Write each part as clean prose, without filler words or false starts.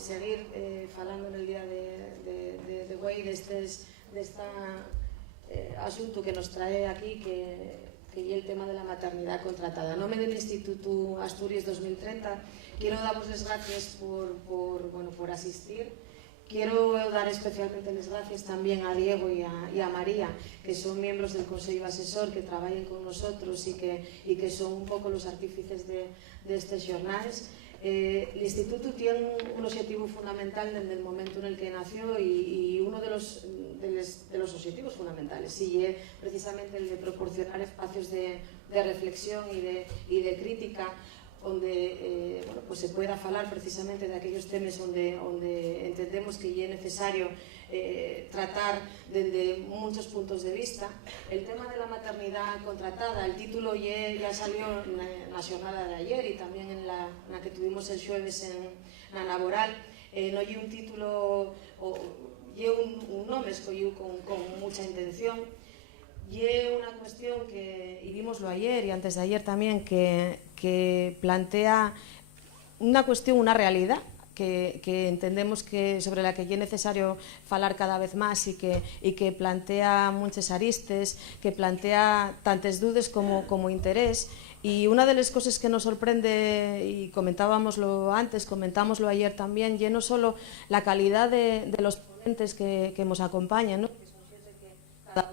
seguir falando en el día de hoy deste asunto que nos trae aquí, que é el tema de la maternidad contratada. En nome del Instituto Asturias 2030 quiero daros las gracias por asistir. Quiero dar especialmente las gracias también a Diego y a María, que son miembros del Consejo Asesor, que trabajan con nosotros y que son un poco los artífices de estos jornales. El Instituto tiene un objetivo fundamental desde el momento en el que nació y uno de los objetivos fundamentales y es precisamente el de proporcionar espacios de reflexión y de crítica donde pues se pueda falar precisamente de aquellos temas donde entendemos que es necesario tratar desde muchos puntos de vista. El tema de la maternidad contratada, el título ya salió en la jornada de ayer y también en la que tuvimos el jueves en la laboral. No es un título, es un nombre escogido con mucha intención. Y es una cuestión que, y vimoslo ayer y antes de ayer también, que plantea una cuestión, una realidad que entendemos que sobre la que es necesario falar cada vez más y que plantea muchas aristes, que plantea tantas dudas como interés. Y una de las cosas que nos sorprende, y comentábamoslo antes, comentámoslo ayer también, y no solo la calidad de los ponentes que nos acompañan, ¿no? Que son gente que cada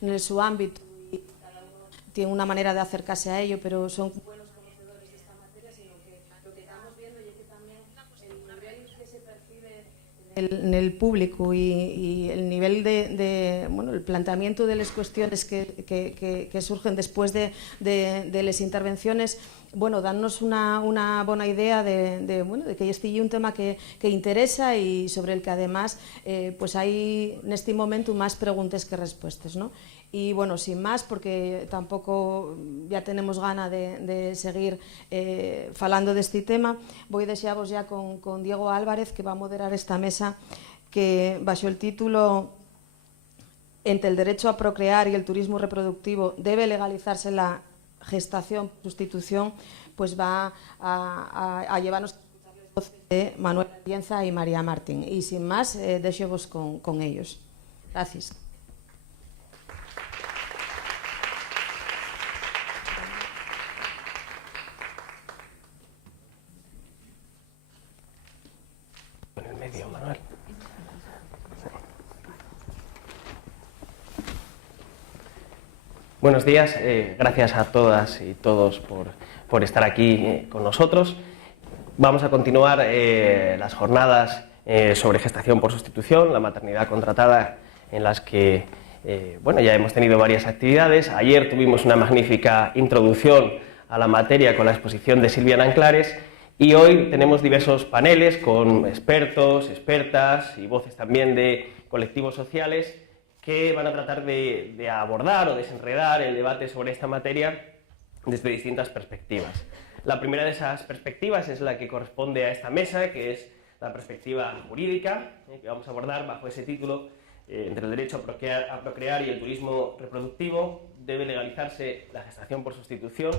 uno en su ámbito y cada uno tiene una manera de acercarse a ello, pero son buenos conocedores de esta materia, sino que lo que estamos viendo es que también el nivel que se percibe en el público y el nivel el planteamiento de las cuestiones que surgen después de las intervenciones, darnos una buena idea de que este es un tema que interesa y sobre el que además pues hay en este momento más preguntas que respuestas, ¿no? Y sin más, porque tampoco ya tenemos gana de seguir falando de este tema, voy a desearos ya con Diego Álvarez, que va a moderar esta mesa, que bajo el título Entre el derecho a procrear y el turismo reproductivo, ¿debe legalizarse la gestación, sustitución? Pues va a llevarnos de Manuel Atienza y María Martín. Y sin más, deseos con ellos. Gracias. Buenos días, gracias a todas y todos por estar aquí con nosotros. Vamos a continuar las jornadas sobre gestación por sustitución, la maternidad contratada, en las que ya hemos tenido varias actividades. Ayer tuvimos una magnífica introducción a la materia con la exposición de Silvia Nanclares y hoy tenemos diversos paneles con expertos, expertas y voces también de colectivos sociales que van a tratar de abordar o desenredar el debate sobre esta materia desde distintas perspectivas. La primera de esas perspectivas es la que corresponde a esta mesa, que es la perspectiva jurídica, que vamos a abordar bajo ese título, entre el derecho a procrear y el turismo reproductivo, ¿debe legalizarse la gestación por sustitución?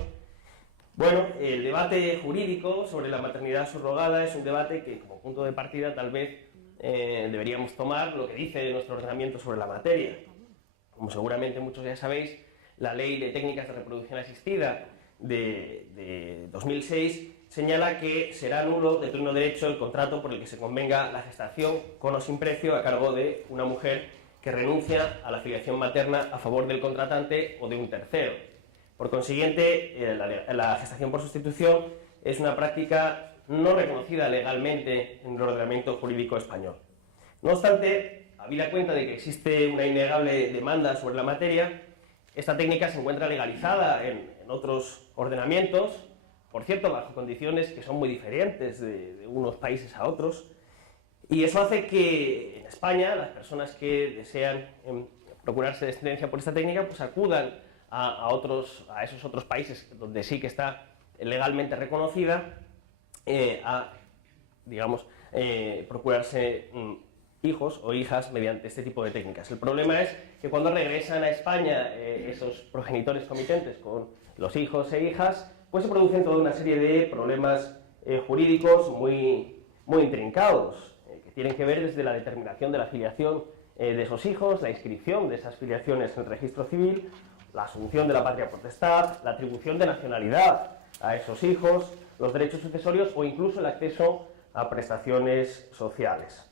Bueno, el debate jurídico sobre la maternidad subrogada es un debate que, como punto de partida, tal vez deberíamos tomar lo que dice nuestro ordenamiento sobre la materia. Como seguramente muchos ya sabéis, la Ley de Técnicas de Reproducción Asistida de 2006 señala que será nulo de pleno derecho el contrato por el que se convenga la gestación con o sin precio a cargo de una mujer que renuncia a la filiación materna a favor del contratante o de un tercero. Por consiguiente, la gestación por sustitución es una práctica no reconocida legalmente en el ordenamiento jurídico español. No obstante, habida cuenta de que existe una innegable demanda sobre la materia, esta técnica se encuentra legalizada en otros ordenamientos, por cierto, bajo condiciones que son muy diferentes de unos países a otros, y eso hace que en España las personas que desean procurarse descendencia por esta técnica pues acudan a esos otros países donde sí que está legalmente reconocida, procurarse hijos o hijas mediante este tipo de técnicas. El problema es que cuando regresan a España esos progenitores comitentes con los hijos e hijas, pues se producen toda una serie de problemas jurídicos muy muy intrincados, que tienen que ver desde la determinación de la filiación de esos hijos, la inscripción de esas filiaciones en el registro civil, la asunción de la patria potestad, la atribución de nacionalidad a esos hijos, los derechos sucesorios o incluso el acceso a prestaciones sociales.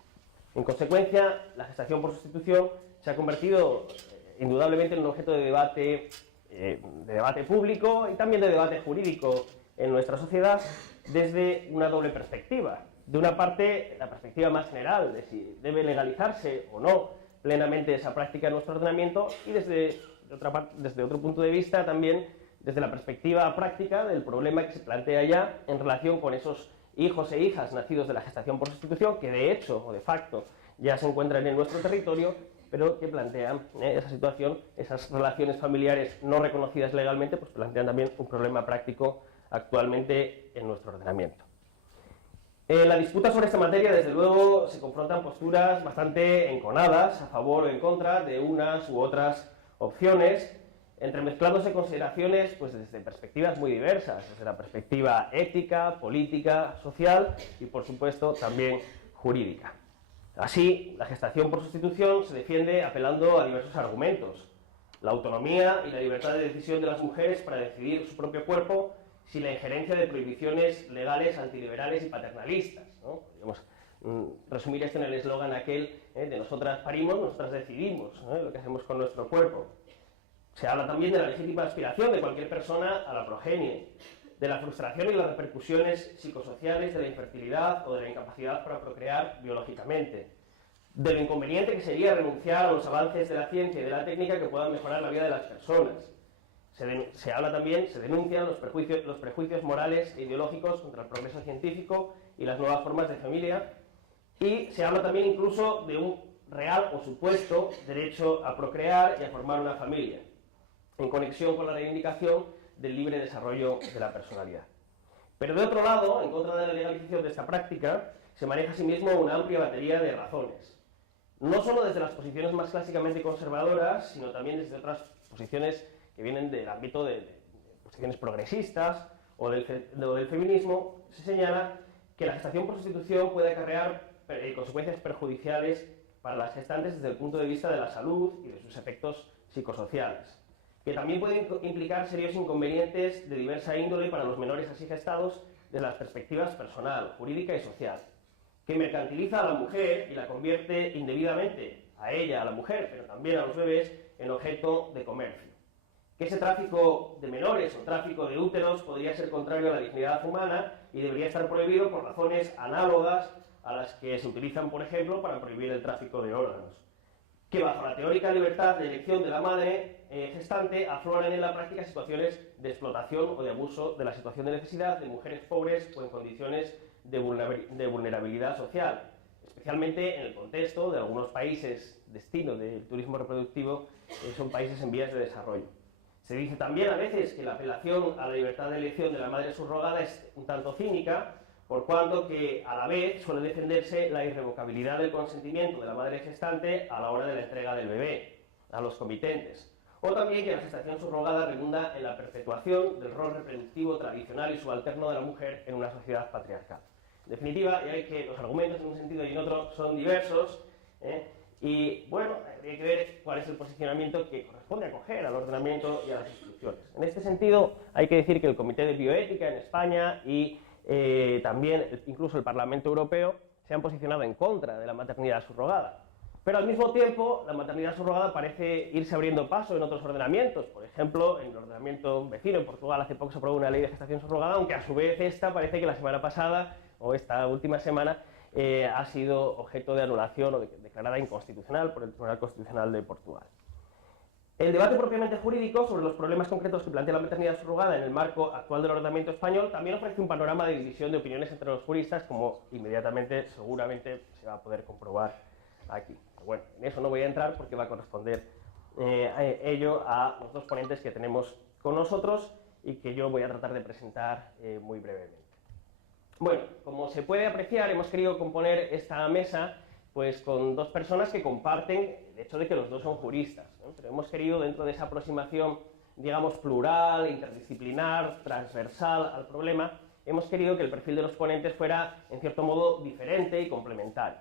En consecuencia, la gestación por sustitución se ha convertido indudablemente en un objeto de debate público y también de debate jurídico en nuestra sociedad desde una doble perspectiva. De una parte, la perspectiva más general de si debe legalizarse o no plenamente esa práctica en nuestro ordenamiento, y desde otro punto de vista también desde la perspectiva práctica del problema que se plantea ya en relación con esos hijos e hijas nacidos de la gestación por sustitución, que de hecho o de facto ya se encuentran en nuestro territorio, pero que plantean esa situación, esas relaciones familiares no reconocidas legalmente, pues plantean también un problema práctico actualmente en nuestro ordenamiento. En la disputa sobre esta materia, desde luego, se confrontan posturas bastante enconadas, a favor o en contra de unas u otras opciones, entremezclándose consideraciones pues, desde perspectivas muy diversas, desde la perspectiva ética, política, social y, por supuesto, también jurídica. Así, la gestación por sustitución se defiende apelando a diversos argumentos: la autonomía y la libertad de decisión de las mujeres para decidir su propio cuerpo, sin la injerencia de prohibiciones legales antiliberales y paternalistas, ¿no? Podríamos resumir esto en el eslogan aquel de nosotras parimos, nosotras decidimos lo que hacemos con nuestro cuerpo. Se habla también de la legítima aspiración de cualquier persona a la progenie, de la frustración y las repercusiones psicosociales de la infertilidad o de la incapacidad para procrear biológicamente, de lo inconveniente que sería renunciar a los avances de la ciencia y de la técnica que puedan mejorar la vida de las personas. Se habla también, se denuncian los prejuicios morales e ideológicos contra el progreso científico y las nuevas formas de familia, y se habla también incluso de un real o supuesto derecho a procrear y a formar una familia, en conexión con la reivindicación del libre desarrollo de la personalidad. Pero de otro lado, en contra de la legalización de esta práctica, se maneja asimismo una amplia batería de razones, no solo desde las posiciones más clásicamente conservadoras, sino también desde otras posiciones que vienen del ámbito de posiciones progresistas o del feminismo. Se señala que la gestación por sustitución puede acarrear consecuencias perjudiciales para las gestantes desde el punto de vista de la salud y de sus efectos psicosociales, que también pueden implicar serios inconvenientes de diversa índole para los menores así gestados desde las perspectivas personal, jurídica y social, que mercantiliza a la mujer y la convierte indebidamente a ella, a la mujer, pero también a los bebés, en objeto de comercio. Que ese tráfico de menores o tráfico de úteros podría ser contrario a la dignidad humana y debería estar prohibido por razones análogas a las que se utilizan, por ejemplo, para prohibir el tráfico de órganos. Que bajo la teórica libertad de elección de la madre gestante afloran en la práctica situaciones de explotación o de abuso de la situación de necesidad de mujeres pobres o en condiciones de vulnerabilidad social, especialmente en el contexto de algunos países destino del turismo reproductivo, son países en vías de desarrollo. Se dice también a veces que la apelación a la libertad de elección de la madre subrogada es un tanto cínica, por cuanto que a la vez suele defenderse la irrevocabilidad del consentimiento de la madre gestante a la hora de la entrega del bebé a los comitentes, o también que la gestación subrogada redunda en la perpetuación del rol reproductivo tradicional y subalterno de la mujer en una sociedad patriarcal. En definitiva, ya hay que los argumentos en un sentido y en otro son diversos, y bueno, habría que ver cuál es el posicionamiento que corresponde acoger al ordenamiento y a las instrucciones. En este sentido, hay que decir que el Comité de Bioética en España y también incluso el Parlamento Europeo se han posicionado en contra de la maternidad subrogada. Pero al mismo tiempo, la maternidad subrogada parece irse abriendo paso en otros ordenamientos. Por ejemplo, en el ordenamiento vecino, en Portugal, hace poco se aprobó una ley de gestación subrogada, aunque a su vez esta parece que la semana pasada, o esta última semana, ha sido objeto de anulación o declarada inconstitucional por el Tribunal Constitucional de Portugal. El debate propiamente jurídico sobre los problemas concretos que plantea la maternidad subrogada en el marco actual del ordenamiento español también ofrece un panorama de división de opiniones entre los juristas, como inmediatamente, seguramente, se va a poder comprobar aquí. Pero bueno, en eso no voy a entrar porque va a corresponder ello a los dos ponentes que tenemos con nosotros y que yo voy a tratar de presentar muy brevemente. Bueno, como se puede apreciar, hemos querido componer esta mesa pues con dos personas que comparten el hecho de que los dos son juristas, ¿no? Pero hemos querido, dentro de esa aproximación, digamos, plural, interdisciplinar, transversal al problema, hemos querido que el perfil de los ponentes fuera, en cierto modo, diferente y complementario.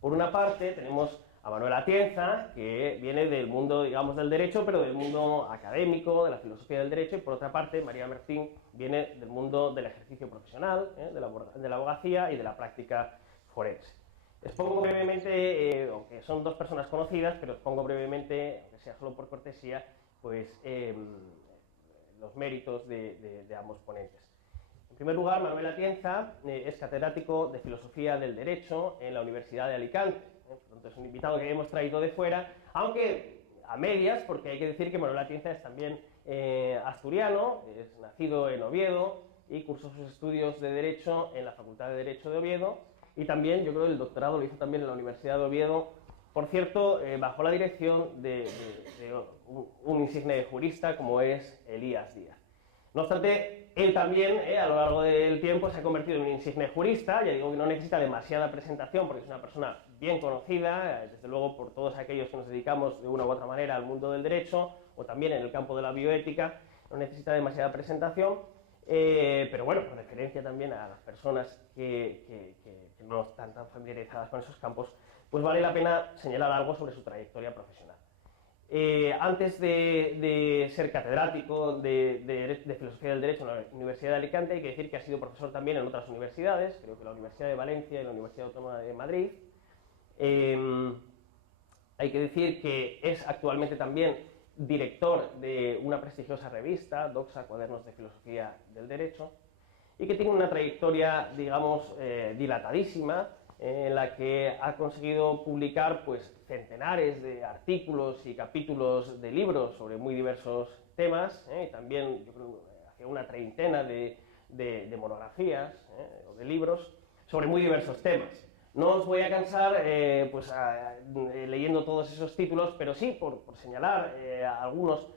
Por una parte, tenemos a Manuel Atienza, que viene del mundo, digamos, del derecho, pero del mundo académico, de la filosofía del derecho, y por otra parte, María Martín viene del mundo del ejercicio profesional, de la abogacía y de la práctica forense. Expongo brevemente, aunque son dos personas conocidas, pero expongo brevemente, aunque sea solo por cortesía, pues los méritos de ambos ponentes. En primer lugar, Manuel Atienza es catedrático de Filosofía del Derecho en la Universidad de Alicante. Por tanto, es un invitado que hemos traído de fuera, aunque a medias, porque hay que decir que Manuel Atienza es también asturiano, es nacido en Oviedo y cursó sus estudios de Derecho en la Facultad de Derecho de Oviedo, y también, yo creo que el doctorado lo hizo también en la Universidad de Oviedo, por cierto, bajo la dirección de un insigne jurista como es Elías Díaz. No obstante, él también, a lo largo del tiempo, se ha convertido en un insigne jurista. Ya digo que no necesita demasiada presentación porque es una persona bien conocida, desde luego por todos aquellos que nos dedicamos de una u otra manera al mundo del derecho, o también en el campo de la bioética, no necesita demasiada presentación, pero bueno, con referencia también a las personas que no están tan familiarizadas con esos campos, pues vale la pena señalar algo sobre su trayectoria profesional. Antes de ser catedrático de Filosofía del Derecho en la Universidad de Alicante, hay que decir que ha sido profesor también en otras universidades, creo que la Universidad de Valencia y la Universidad Autónoma de Madrid. Hay que decir que es actualmente también director de una prestigiosa revista, Doxa, Cuadernos de Filosofía del Derecho, y que tiene una trayectoria, digamos, dilatadísima, en la que ha conseguido publicar pues, centenares de artículos y capítulos de libros sobre muy diversos temas, y también, yo creo, hacia una treintena de monografías o de libros sobre muy diversos temas. No os voy a cansar leyendo todos esos títulos, pero sí por señalar algunos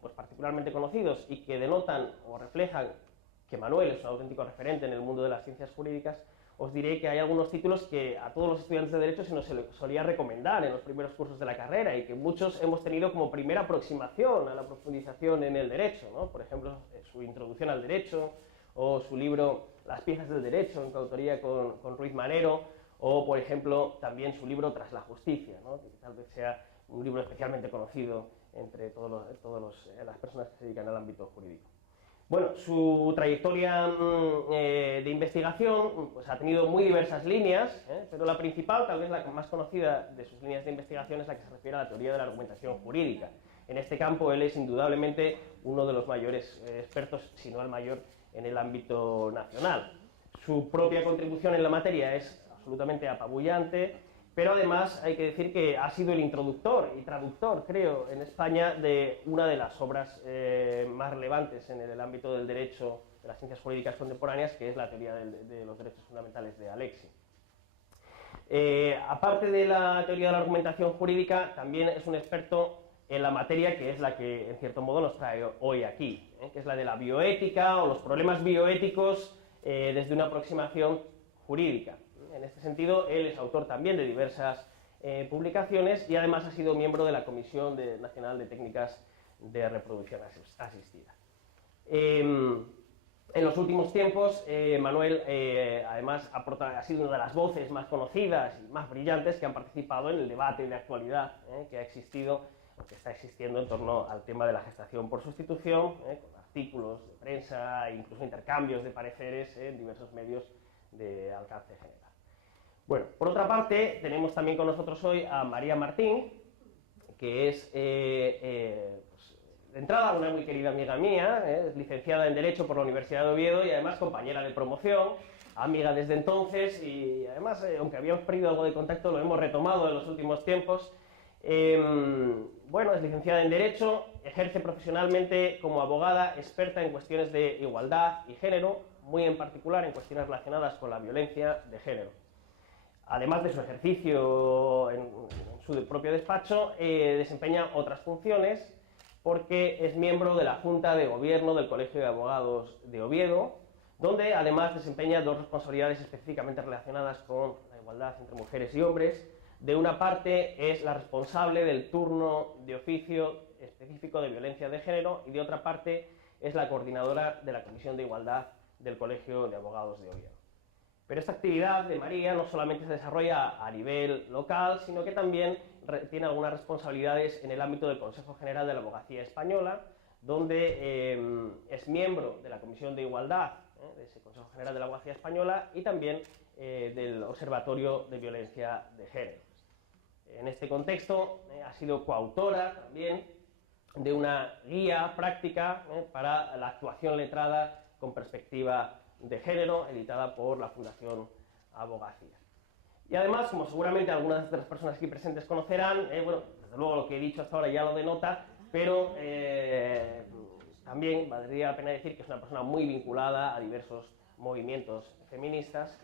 pues, particularmente conocidos y que denotan o reflejan que Manuel es un auténtico referente en el mundo de las ciencias jurídicas. Os diré que hay algunos títulos que a todos los estudiantes de Derecho se nos solía recomendar en los primeros cursos de la carrera y que muchos hemos tenido como primera aproximación a la profundización en el derecho, ¿no? Por ejemplo, su Introducción al Derecho, o su libro Las piezas del derecho, en coautoría con Ruiz Manero, o, por ejemplo, también su libro Tras la justicia, ¿no? Que tal vez sea un libro especialmente conocido entre todas las personas que se dedican al ámbito jurídico. Bueno, su trayectoria de investigación pues, ha tenido muy diversas líneas, pero la principal, tal vez la más conocida de sus líneas de investigación, es la que se refiere a la teoría de la argumentación jurídica. En este campo él es indudablemente uno de los mayores expertos, si no el mayor, en el ámbito nacional. Su propia contribución en la materia es absolutamente apabullante, pero además hay que decir que ha sido el introductor y traductor, creo, en España de una de las obras más relevantes en el ámbito del derecho, de las ciencias jurídicas contemporáneas, que es la teoría de los derechos fundamentales de Alexi. Aparte de la teoría de la argumentación jurídica, también es un experto en la materia que es la que, en cierto modo, nos trae hoy aquí, que es la de la bioética o los problemas bioéticos desde una aproximación jurídica. En este sentido, él es autor también de diversas publicaciones y además ha sido miembro de la Comisión Nacional de Técnicas de Reproducción Asistida. En los últimos tiempos, Manuel, además, ha sido una de las voces más conocidas y más brillantes que han participado en el debate de actualidad que ha existido, o que está existiendo en torno al tema de la gestación por sustitución, con artículos de prensa e incluso intercambios de pareceres en diversos medios de alcance general. Bueno, por otra parte, tenemos también con nosotros hoy a María Martín, que es, pues, de entrada, una muy querida amiga mía, es licenciada en Derecho por la Universidad de Oviedo y además compañera de promoción, amiga desde entonces y además, aunque habíamos perdido algo de contacto, lo hemos retomado en los últimos tiempos. Bueno, es licenciada en Derecho, ejerce profesionalmente como abogada experta en cuestiones de igualdad y género, muy en particular en cuestiones relacionadas con la violencia de género. Además de su ejercicio en su propio despacho, desempeña otras funciones porque es miembro de la Junta de Gobierno del Colegio de Abogados de Oviedo, donde además desempeña dos responsabilidades específicamente relacionadas con la igualdad entre mujeres y hombres. De una parte es la responsable del turno de oficio específico de violencia de género y de otra parte es la coordinadora de la Comisión de Igualdad del Colegio de Abogados de Oviedo. Pero esta actividad de María no solamente se desarrolla a nivel local, sino que también tiene algunas responsabilidades en el ámbito del Consejo General de la Abogacía Española, donde es miembro de la Comisión de Igualdad de ese Consejo General de la Abogacía Española y también del Observatorio de Violencia de Género. En este contexto ha sido coautora también de una guía práctica para la actuación letrada con perspectiva de género, editada por la Fundación Abogacía. Y además, como seguramente algunas de las personas aquí presentes conocerán, bueno, desde luego lo que he dicho hasta ahora ya lo denota, pero también valdría la pena decir que es una persona muy vinculada a diversos movimientos feministas,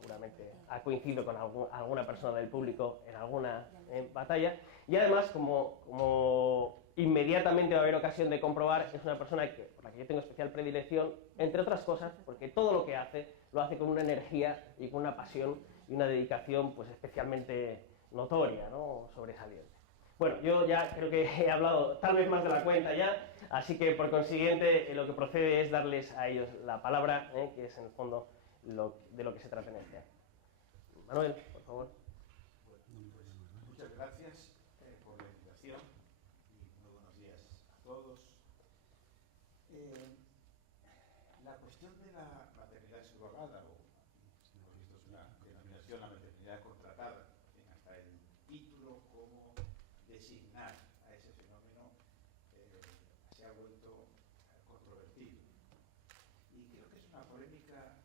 seguramente ha coincidido con alguna persona del público en alguna batalla, y además, como inmediatamente va a haber ocasión de comprobar, es una persona por la que yo tengo especial predilección, entre otras cosas, porque todo lo que hace, lo hace con una energía y con una pasión y una dedicación pues especialmente notoria, ¿no? Sobresaliente. Bueno, yo ya creo que he hablado tal vez más de la cuenta ya, así que por consiguiente lo que procede es darles a ellos la palabra, que es en el fondo de lo que se trata en este acto. Manuel, por favor. Muchas gracias por la invitación y muy buenos días a todos. La cuestión de la maternidad subrogada, o hemos visto es una denominación, la maternidad contratada, hasta el título, cómo designar a ese fenómeno, se ha vuelto controvertido. Y creo que es una polémica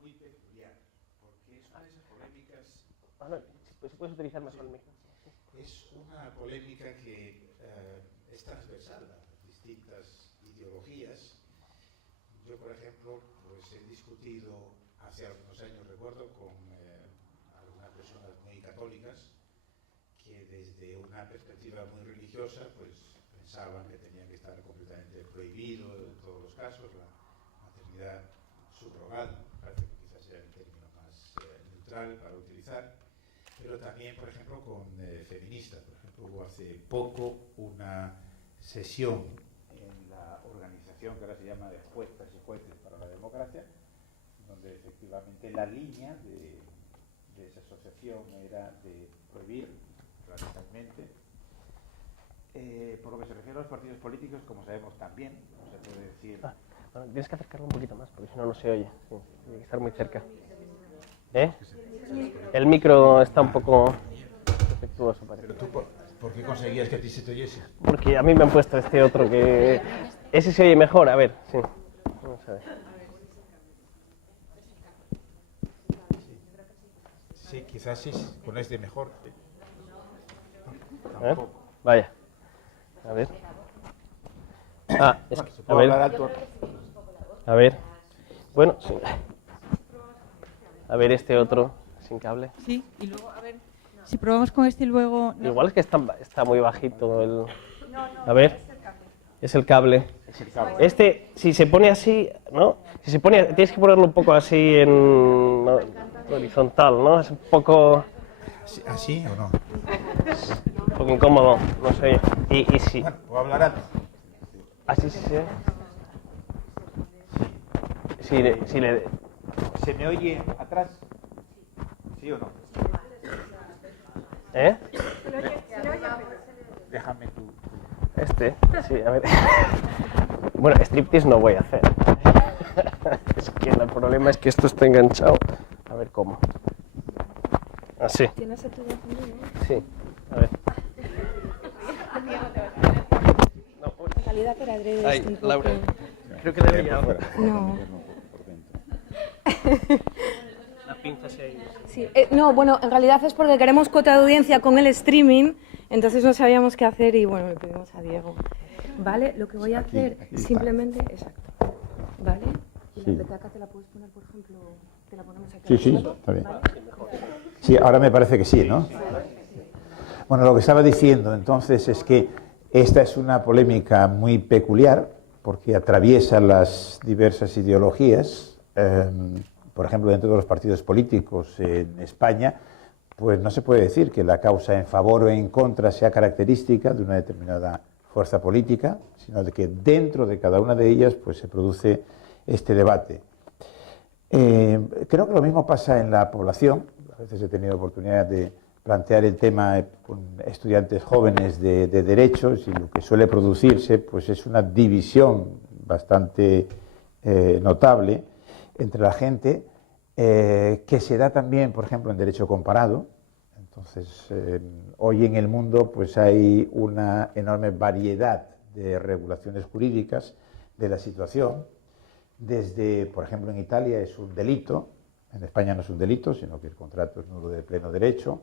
muy peculiar, porque es una de esas polémicas... Manuel, pues puedes utilizar mejor el micro. Es una polémica que es transversal a distintas ideologías. Yo, por ejemplo, pues he discutido hace algunos años, recuerdo, con algunas personas muy católicas que desde una perspectiva muy religiosa pues pensaban que tenía que estar completamente prohibido en todos los casos la maternidad subrogada, parece que quizás sea el término más neutral para utilizar, pero también, por ejemplo, con feministas. Por ejemplo, hubo hace poco una sesión en la organización que ahora se llama de Juezas y Jueces para la Democracia, donde efectivamente la línea de esa asociación era de prohibir radicalmente. Por lo que se refiere a los partidos políticos, como sabemos también, no se puede decir... Bueno, tienes que acercarlo un poquito más, porque si no, no se oye. Sí, tiene que estar muy cerca. El micro está un poco defectuoso, parece. Pero tú, ¿por qué conseguías que a ti se te oyese? Porque a mí me han puesto este otro que... Ese se oye mejor, a ver, sí. Vamos a ver. Sí, quizás sí, con este mejor. A ver, vaya. A ver. Es que, ¿Se puede hablar alto? A ver. Bueno, sí. A ver este otro, sin cable. Sí, y luego, a ver, si probamos con este y luego... No. Igual es que está muy bajito el... A ver, es el cable. Este, si se pone así, ¿no? Si se pone, tienes que ponerlo un poco así en horizontal, ¿no? Es un poco... ¿Así o no? Un poco incómodo, no sé. Y si... Bueno, ¿puedo hablar alto? Así sí se... Si le... ¿Se me oye atrás? ¿Sí o no? Déjame tú. Sí, a ver. Bueno, striptease no voy a hacer. Es que el problema es que esto está enganchado. A ver cómo. Así. ¿Tienes el tuyo encendido? Sí, a ver. En realidad que era adrede. Ay, Laura. Creo que le he pillado. No. La pinza se ha ido. Sí, no, bueno, en realidad es porque queremos cuota de audiencia con el streaming, entonces no sabíamos qué hacer y bueno, le pedimos a Diego. ¿Vale? Lo que voy a hacer simplemente, exacto, ¿vale? Y la petaca te la puedes poner, por ejemplo, te la ponemos aquí. Sí, está bien. Sí, ahora me parece que sí, ¿no? Bueno, lo que estaba diciendo entonces es que esta es una polémica muy peculiar porque atraviesa las diversas ideologías. Por ejemplo, dentro de los partidos políticos en España, pues no se puede decir que la causa en favor o en contra sea característica de una determinada fuerza política, sino de que dentro de cada una de ellas pues se produce este debate. Creo que lo mismo pasa en la población. A veces he tenido oportunidad de plantear el tema con estudiantes jóvenes de derechos, y lo que suele producirse pues es una división bastante notable entre la gente, que se da también, por ejemplo, en derecho comparado. Entonces, hoy en el mundo pues hay una enorme variedad de regulaciones jurídicas de la situación. Desde, por ejemplo, en Italia es un delito, en España no es un delito, sino que el contrato es nulo de pleno derecho,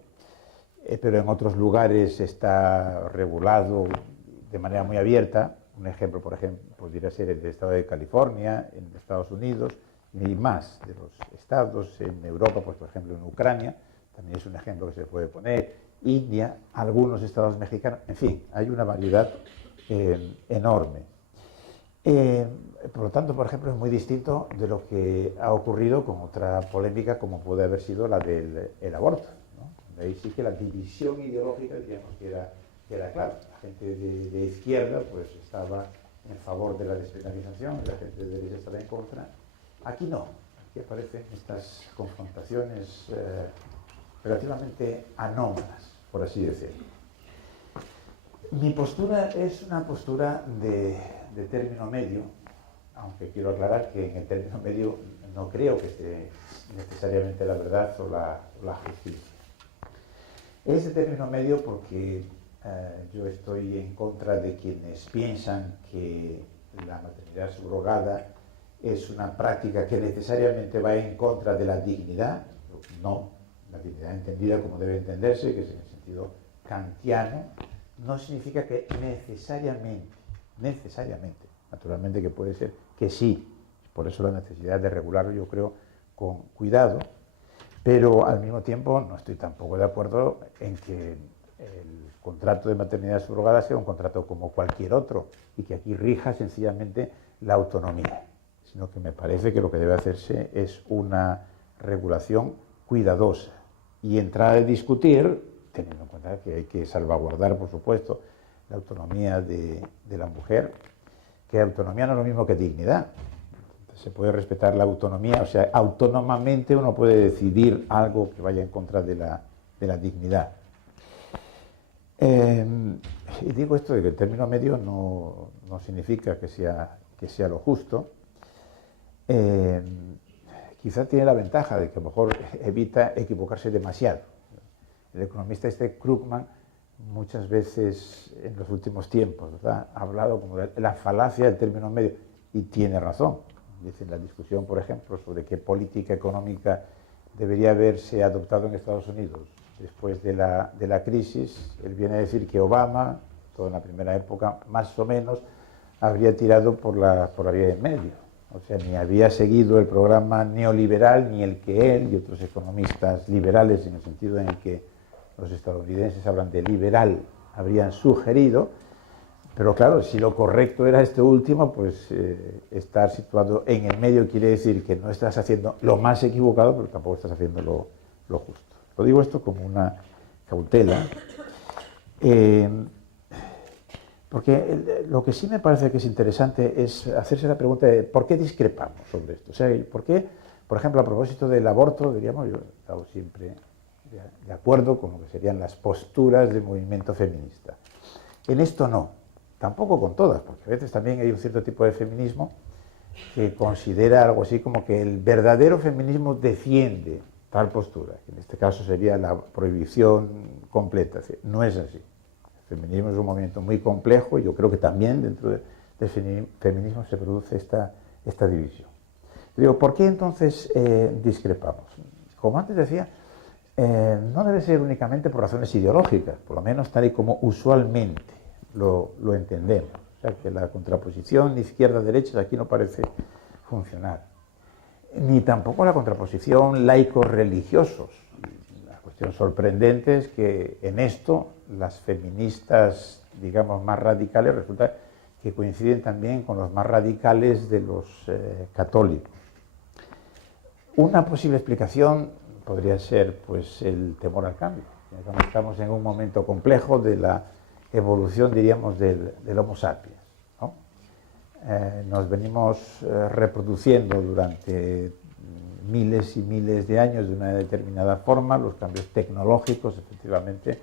pero en otros lugares está regulado de manera muy abierta. Un ejemplo, por ejemplo, podría ser el del estado de California, en Estados Unidos, y más de los estados en Europa, pues por ejemplo en Ucrania, también es un ejemplo que se puede poner, India, algunos estados mexicanos, en fin, hay una variedad enorme. Por lo tanto, por ejemplo, es muy distinto de lo que ha ocurrido con otra polémica como puede haber sido la del aborto, ¿no? Ahí sí que la división ideológica, digamos, que era clara. La gente de izquierda pues estaba en favor de la despenalización, y la gente de derecha estaba en contra. Aquí no, aquí aparecen estas confrontaciones relativamente anómalas, por así decirlo. Mi postura es una postura de término medio, aunque quiero aclarar que en el término medio no creo que esté necesariamente la verdad o la justicia. Es de término medio porque yo estoy en contra de quienes piensan que la maternidad subrogada es una práctica que necesariamente va en contra de la dignidad. No, la dignidad entendida como debe entenderse, que es en el sentido kantiano, no significa que necesariamente, naturalmente que puede ser que sí, por eso la necesidad de regularlo yo creo con cuidado, pero al mismo tiempo no estoy tampoco de acuerdo en que el contrato de maternidad subrogada sea un contrato como cualquier otro y que aquí rija sencillamente la autonomía, sino que me parece que lo que debe hacerse es una regulación cuidadosa y entrar a discutir, teniendo en cuenta que hay que salvaguardar, por supuesto, la autonomía de la mujer, que autonomía no es lo mismo que dignidad. Se puede respetar la autonomía, o sea, autónomamente uno puede decidir algo que vaya en contra de la dignidad. Y digo esto de que el término medio no significa que sea lo justo. Quizá tiene la ventaja de que a lo mejor evita equivocarse demasiado. El economista Krugman muchas veces en los últimos tiempos, ¿verdad?, ha hablado como de la falacia del término medio, y tiene razón. Dice en la discusión, por ejemplo, sobre qué política económica debería haberse adoptado en Estados Unidos después de la crisis, él viene a decir que Obama, todo en la primera época, más o menos, habría tirado por la vía en medio. O sea, ni había seguido el programa neoliberal, ni el que él y otros economistas liberales, en el sentido en el que los estadounidenses hablan de liberal, habrían sugerido. Pero claro, si lo correcto era este último, pues estar situado en el medio quiere decir que no estás haciendo lo más equivocado, pero tampoco estás haciendo lo justo. Lo digo esto como una cautela, porque lo que sí me parece que es interesante es hacerse la pregunta de por qué discrepamos sobre esto. O sea, por qué, por ejemplo, a propósito del aborto, diríamos, yo he estado siempre de acuerdo con lo que serían las posturas del movimiento feminista. En esto no, tampoco con todas, porque a veces también hay un cierto tipo de feminismo que considera algo así como que el verdadero feminismo defiende tal postura, que en este caso sería la prohibición completa. No es así. El feminismo es un movimiento muy complejo y yo creo que también dentro del feminismo se produce esta división. Digo, ¿por qué entonces discrepamos? Como antes decía, no debe ser únicamente por razones ideológicas, por lo menos tal y como usualmente lo entendemos. O sea, que la contraposición izquierda-derecha aquí no parece funcionar. Ni tampoco la contraposición laicos-religiosos. La cuestión sorprendente es que en esto las feministas, digamos, más radicales resulta que coinciden también con los más radicales de los católicos. Una posible explicación podría ser pues el temor al cambio. Estamos en un momento complejo de la evolución, diríamos, del Homo sapiens, ¿no? nos venimos reproduciendo durante miles y miles de años de una determinada forma. Los cambios tecnológicos, efectivamente,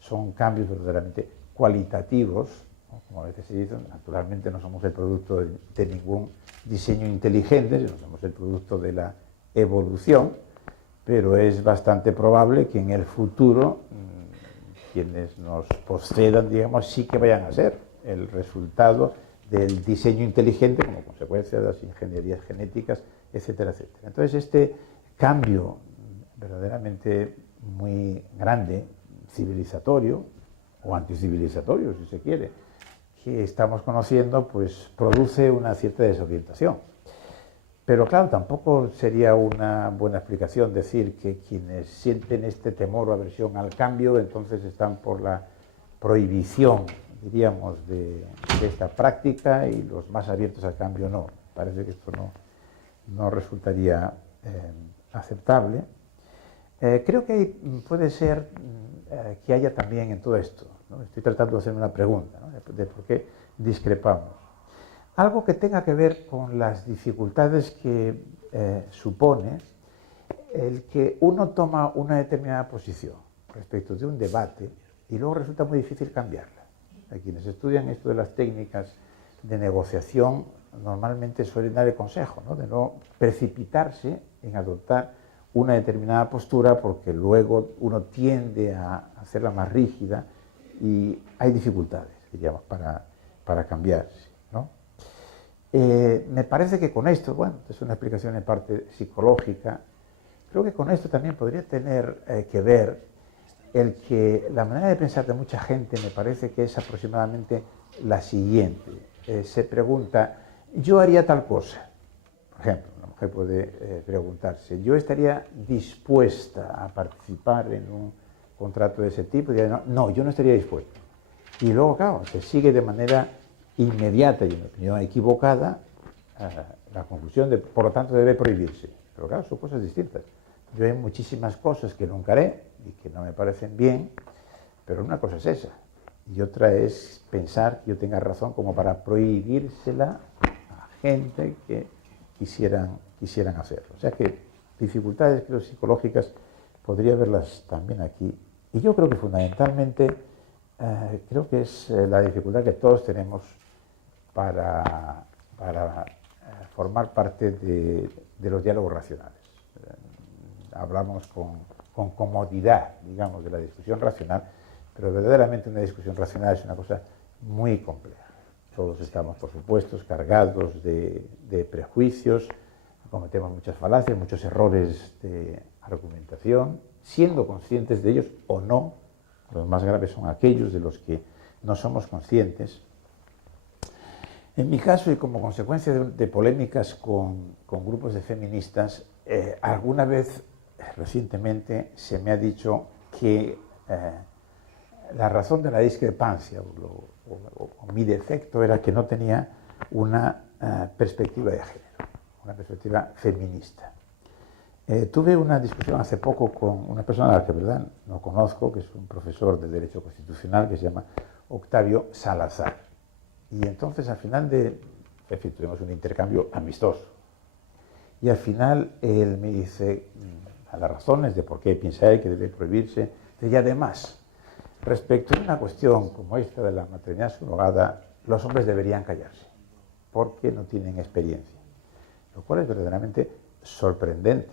son cambios verdaderamente cualitativos, ¿no? Como a veces se dice, naturalmente no somos el producto de ningún diseño inteligente, sino somos el producto de la evolución, pero es bastante probable que en el futuro quienes nos poscedan, digamos, sí que vayan a ser el resultado del diseño inteligente como consecuencia de las ingenierías genéticas, etcétera, etcétera. Entonces, este cambio verdaderamente muy grande, civilizatorio o anticivilizatorio, si se quiere, que estamos conociendo, pues produce una cierta desorientación. Pero claro, tampoco sería una buena explicación decir que quienes sienten este temor o aversión al cambio, entonces están por la prohibición, diríamos, de esta práctica, y los más abiertos al cambio no. Parece que esto no resultaría aceptable. Creo que puede ser que haya también en todo esto, ¿no? Estoy tratando de hacer una pregunta, ¿no? de por qué discrepamos. Algo que tenga que ver con las dificultades que supone el que uno toma una determinada posición respecto de un debate y luego resulta muy difícil cambiarla. A quienes estudian esto de las técnicas de negociación normalmente suelen dar el consejo, ¿no? De no precipitarse en adoptar una determinada postura, porque luego uno tiende a hacerla más rígida y hay dificultades, diríamos, para cambiarse, ¿no? Me parece que con esto, bueno, es una explicación en parte psicológica, creo que con esto también podría tener que ver el que la manera de pensar de mucha gente me parece que es aproximadamente la siguiente. Se pregunta, yo haría tal cosa. Por ejemplo, una mujer puede preguntarse, yo estaría dispuesta a participar en un contrato de ese tipo, y diría, no, yo no estaría dispuesto. Y luego, claro, se sigue de manera inmediata y en mi opinión equivocada la conclusión de, por lo tanto, debe prohibirse. Pero claro, son cosas distintas. Yo hay muchísimas cosas que nunca haré y que no me parecen bien, pero una cosa es esa y otra es pensar que yo tenga razón como para prohibírsela a gente que quisieran hacerlo. O sea que dificultades, creo, psicológicas podría haberlas también aquí. Y yo creo que fundamentalmente creo que es la dificultad que todos tenemos para formar parte de los diálogos racionales. Hablamos con comodidad, digamos, de la discusión racional, pero verdaderamente una discusión racional es una cosa muy compleja. Todos estamos, por supuesto, cargados de prejuicios, cometemos muchas falacias, muchos errores de argumentación, siendo conscientes de ellos o no. Los más graves son aquellos de los que no somos conscientes. En mi caso, y como consecuencia de polémicas con grupos de feministas, alguna vez recientemente se me ha dicho que la razón de la discrepancia o mi defecto era que no tenía una perspectiva de género, una perspectiva feminista. Tuve una discusión hace poco con una persona a la que, verdad, no conozco, que es un profesor de Derecho Constitucional que se llama Octavio Salazar. Y entonces, al final en fin, tuvimos un intercambio amistoso. Y al final él me dice a las razones de por qué piensa él que debe prohibirse. Y además, respecto a una cuestión como esta de la maternidad subrogada, los hombres deberían callarse, porque no tienen experiencia. Lo cual es verdaderamente sorprendente,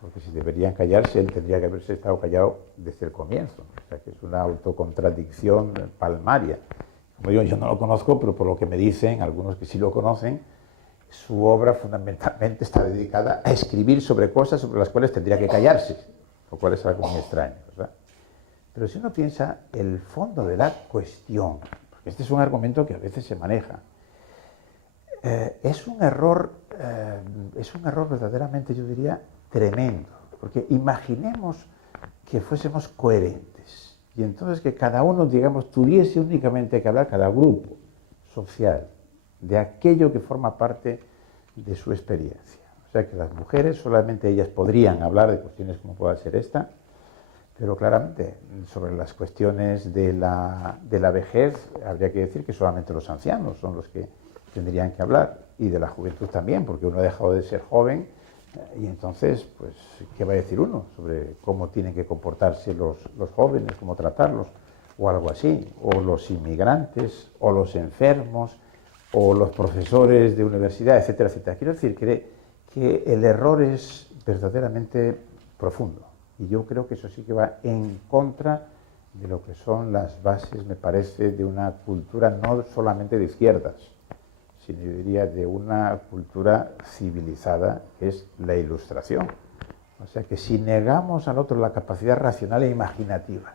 porque si deberían callarse, él tendría que haberse estado callado desde el comienzo. O sea, que es una autocontradicción palmaria. Como digo, yo no lo conozco, pero por lo que me dicen, algunos que sí lo conocen, su obra fundamentalmente está dedicada a escribir sobre cosas sobre las cuales tendría que callarse, lo cual es algo muy extraño, ¿verdad? Pero si uno piensa el fondo de la cuestión, porque este es un argumento que a veces se maneja, es un error verdaderamente, yo diría, tremendo, porque imaginemos que fuésemos coherentes y entonces que cada uno, digamos, tuviese únicamente que hablar, cada grupo social, de aquello que forma parte de su experiencia. O sea que las mujeres, solamente ellas podrían hablar de cuestiones como pueda ser esta, pero claramente sobre las cuestiones de la vejez habría que decir que solamente los ancianos son los que tendrían que hablar, y de la juventud también, porque uno ha dejado de ser joven, y entonces, pues, ¿qué va a decir uno sobre cómo tienen que comportarse los jóvenes, cómo tratarlos, o algo así, o los inmigrantes, o los enfermos, o los profesores de universidad, etcétera, etcétera? Quiero decir que el error es verdaderamente profundo, y yo creo que eso sí que va en contra de lo que son las bases, me parece, de una cultura no solamente de izquierdas, sino yo diría de una cultura civilizada, que es la Ilustración. O sea que si negamos al otro la capacidad racional e imaginativa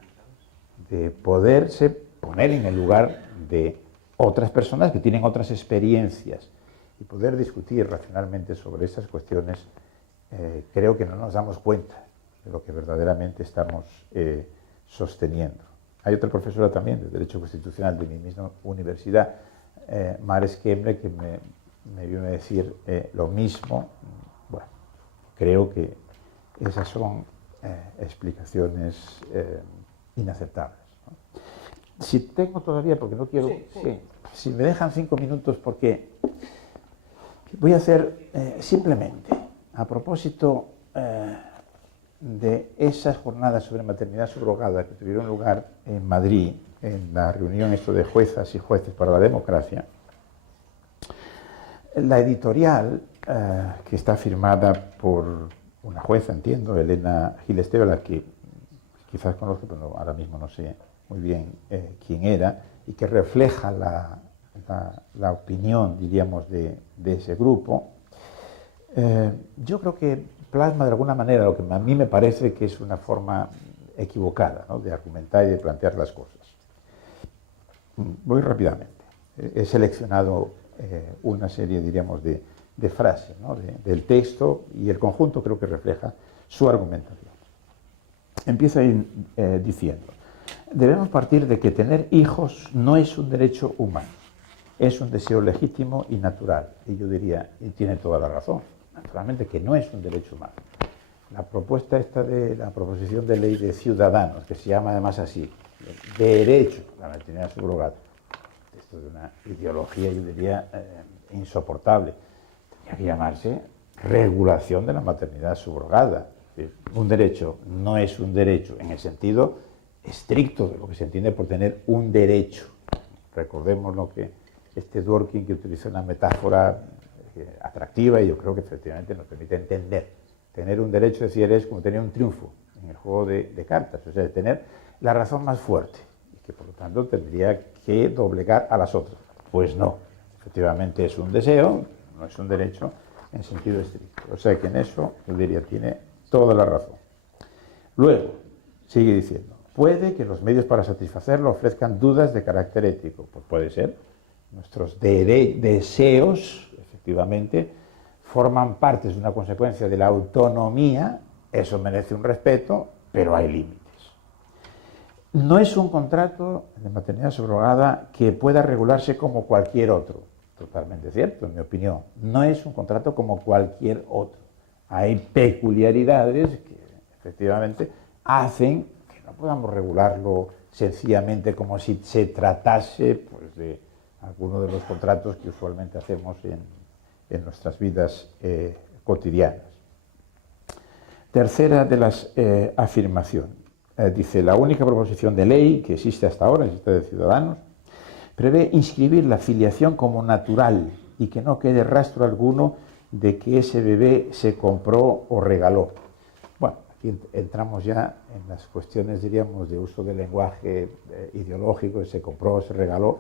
de poderse poner en el lugar de otras personas que tienen otras experiencias y poder discutir racionalmente sobre esas cuestiones, creo que no nos damos cuenta de lo que verdaderamente estamos sosteniendo. Hay otra profesora también de Derecho Constitucional de mi misma universidad, Mares Kemble, que me vino a decir lo mismo. Bueno, creo que esas son explicaciones inaceptables, ¿no? Si tengo todavía, porque no quiero... Sí, si me dejan 5 minutos, porque voy a hacer simplemente, a propósito de esas jornadas sobre maternidad subrogada que tuvieron lugar en Madrid, en la reunión de juezas y jueces para la democracia, la editorial, que está firmada por una jueza, entiendo, Elena Gil Esteve, la que quizás conozco, pero ahora mismo no sé muy bien quién era, y que refleja la opinión, diríamos, de ese grupo, yo creo que plasma de alguna manera lo que a mí me parece que es una forma equivocada, ¿no?, de argumentar y de plantear las cosas. Voy rápidamente. He seleccionado una serie, diríamos, de frases, ¿no?, del texto, y el conjunto creo que refleja su argumentación. Empieza diciendo: debemos partir de que tener hijos no es un derecho humano, es un deseo legítimo y natural. Y yo diría, y tiene toda la razón, naturalmente que no es un derecho humano. La propuesta esta de la proposición de ley de Ciudadanos, que se llama además así, derecho a la maternidad subrogada, esto es una ideología, yo diría, insoportable. Tendría que llamarse regulación de la maternidad subrogada. Un derecho no es un derecho en el sentido estricto de lo que se entiende por tener un derecho. Recordemos lo que Dworkin, que utiliza una metáfora atractiva, y yo creo que efectivamente nos permite entender. Tener un derecho, decir, es como tener un triunfo en el juego de cartas, o sea, tener la razón más fuerte, y que por lo tanto tendría que doblegar a las otras. Pues no, efectivamente es un deseo, no es un derecho en sentido estricto. O sea que en eso, yo diría, tiene toda la razón. Luego, sigue diciendo: puede que los medios para satisfacerlo ofrezcan dudas de carácter ético. Pues puede ser. Nuestros deseos, efectivamente, forman parte, es una consecuencia de la autonomía, eso merece un respeto, pero hay límites. No es un contrato de maternidad subrogada que pueda regularse como cualquier otro. Totalmente cierto, en mi opinión. No es un contrato como cualquier otro. Hay peculiaridades que efectivamente hacen que no podamos regularlo sencillamente como si se tratase, pues, de alguno de los contratos que usualmente hacemos en nuestras vidas cotidianas. Tercera de las afirmaciones. Dice: la única proposición de ley que existe hasta ahora, existe de Ciudadanos, prevé inscribir la filiación como natural y que no quede rastro alguno de que ese bebé se compró o regaló. Bueno, aquí entramos ya en las cuestiones, diríamos, de uso del lenguaje ideológico, se compró, se regaló.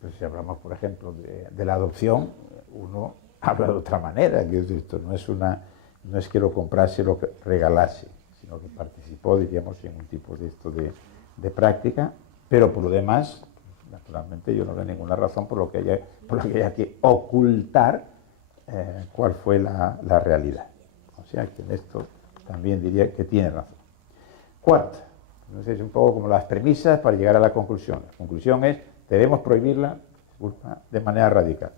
Pues si hablamos, por ejemplo, de la adopción, uno habla de otra manera, que esto no es que lo comprase, lo que regalase, sino que participó, diríamos, en un tipo de práctica, pero por lo demás, naturalmente, yo no veo ninguna razón por la que haya que ocultar cuál fue la realidad. O sea que en esto también diría que tiene razón. Cuarta, entonces es un poco como las premisas para llegar a la conclusión. La conclusión es: debemos prohibirla de manera radical.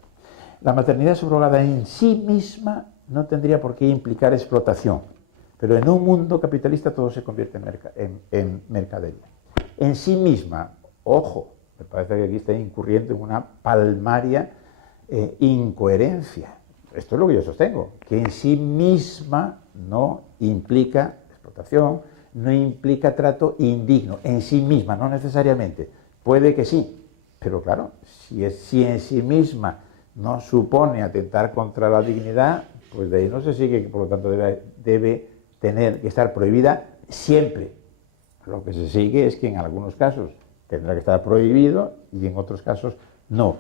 La maternidad subrogada en sí misma no tendría por qué implicar explotación, pero en un mundo capitalista todo se convierte en mercadería. En sí misma, ojo, me parece que aquí está incurriendo en una palmaria incoherencia. Esto es lo que yo sostengo, que en sí misma no implica explotación, no implica trato indigno, en sí misma, no necesariamente. Puede que sí, pero claro, si en sí misma no supone atentar contra la dignidad, pues de ahí no se sigue que por lo tanto debe tener que estar prohibida siempre. Lo que se sigue es que en algunos casos tendrá que estar prohibido y en otros casos no.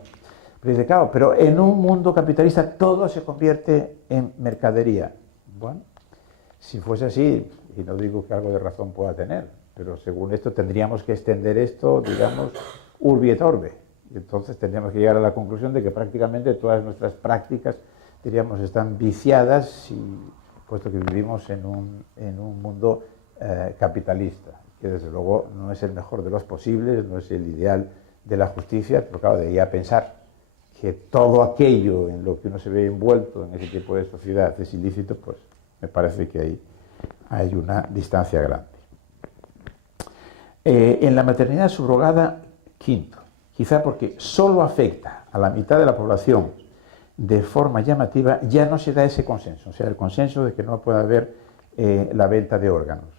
Pero dice, claro, pero en un mundo capitalista todo se convierte en mercadería. Bueno, si fuese así, y no digo que algo de razón pueda tener, pero según esto tendríamos que extender esto, digamos, urbi et orbe. Y entonces tendríamos que llegar a la conclusión de que prácticamente todas nuestras prácticas, diríamos, están viciadas, puesto que vivimos en un mundo capitalista, que desde luego no es el mejor de los posibles, no es el ideal de la justicia, pero claro, de ahí a pensar que todo aquello en lo que uno se ve envuelto en ese tipo de sociedad es ilícito, pues me parece que ahí hay una distancia grande. En la maternidad subrogada, quinto, quizá porque solo afecta a la mitad de la población de forma llamativa, ya no se da ese consenso, o sea, el consenso de que no puede haber la venta de órganos.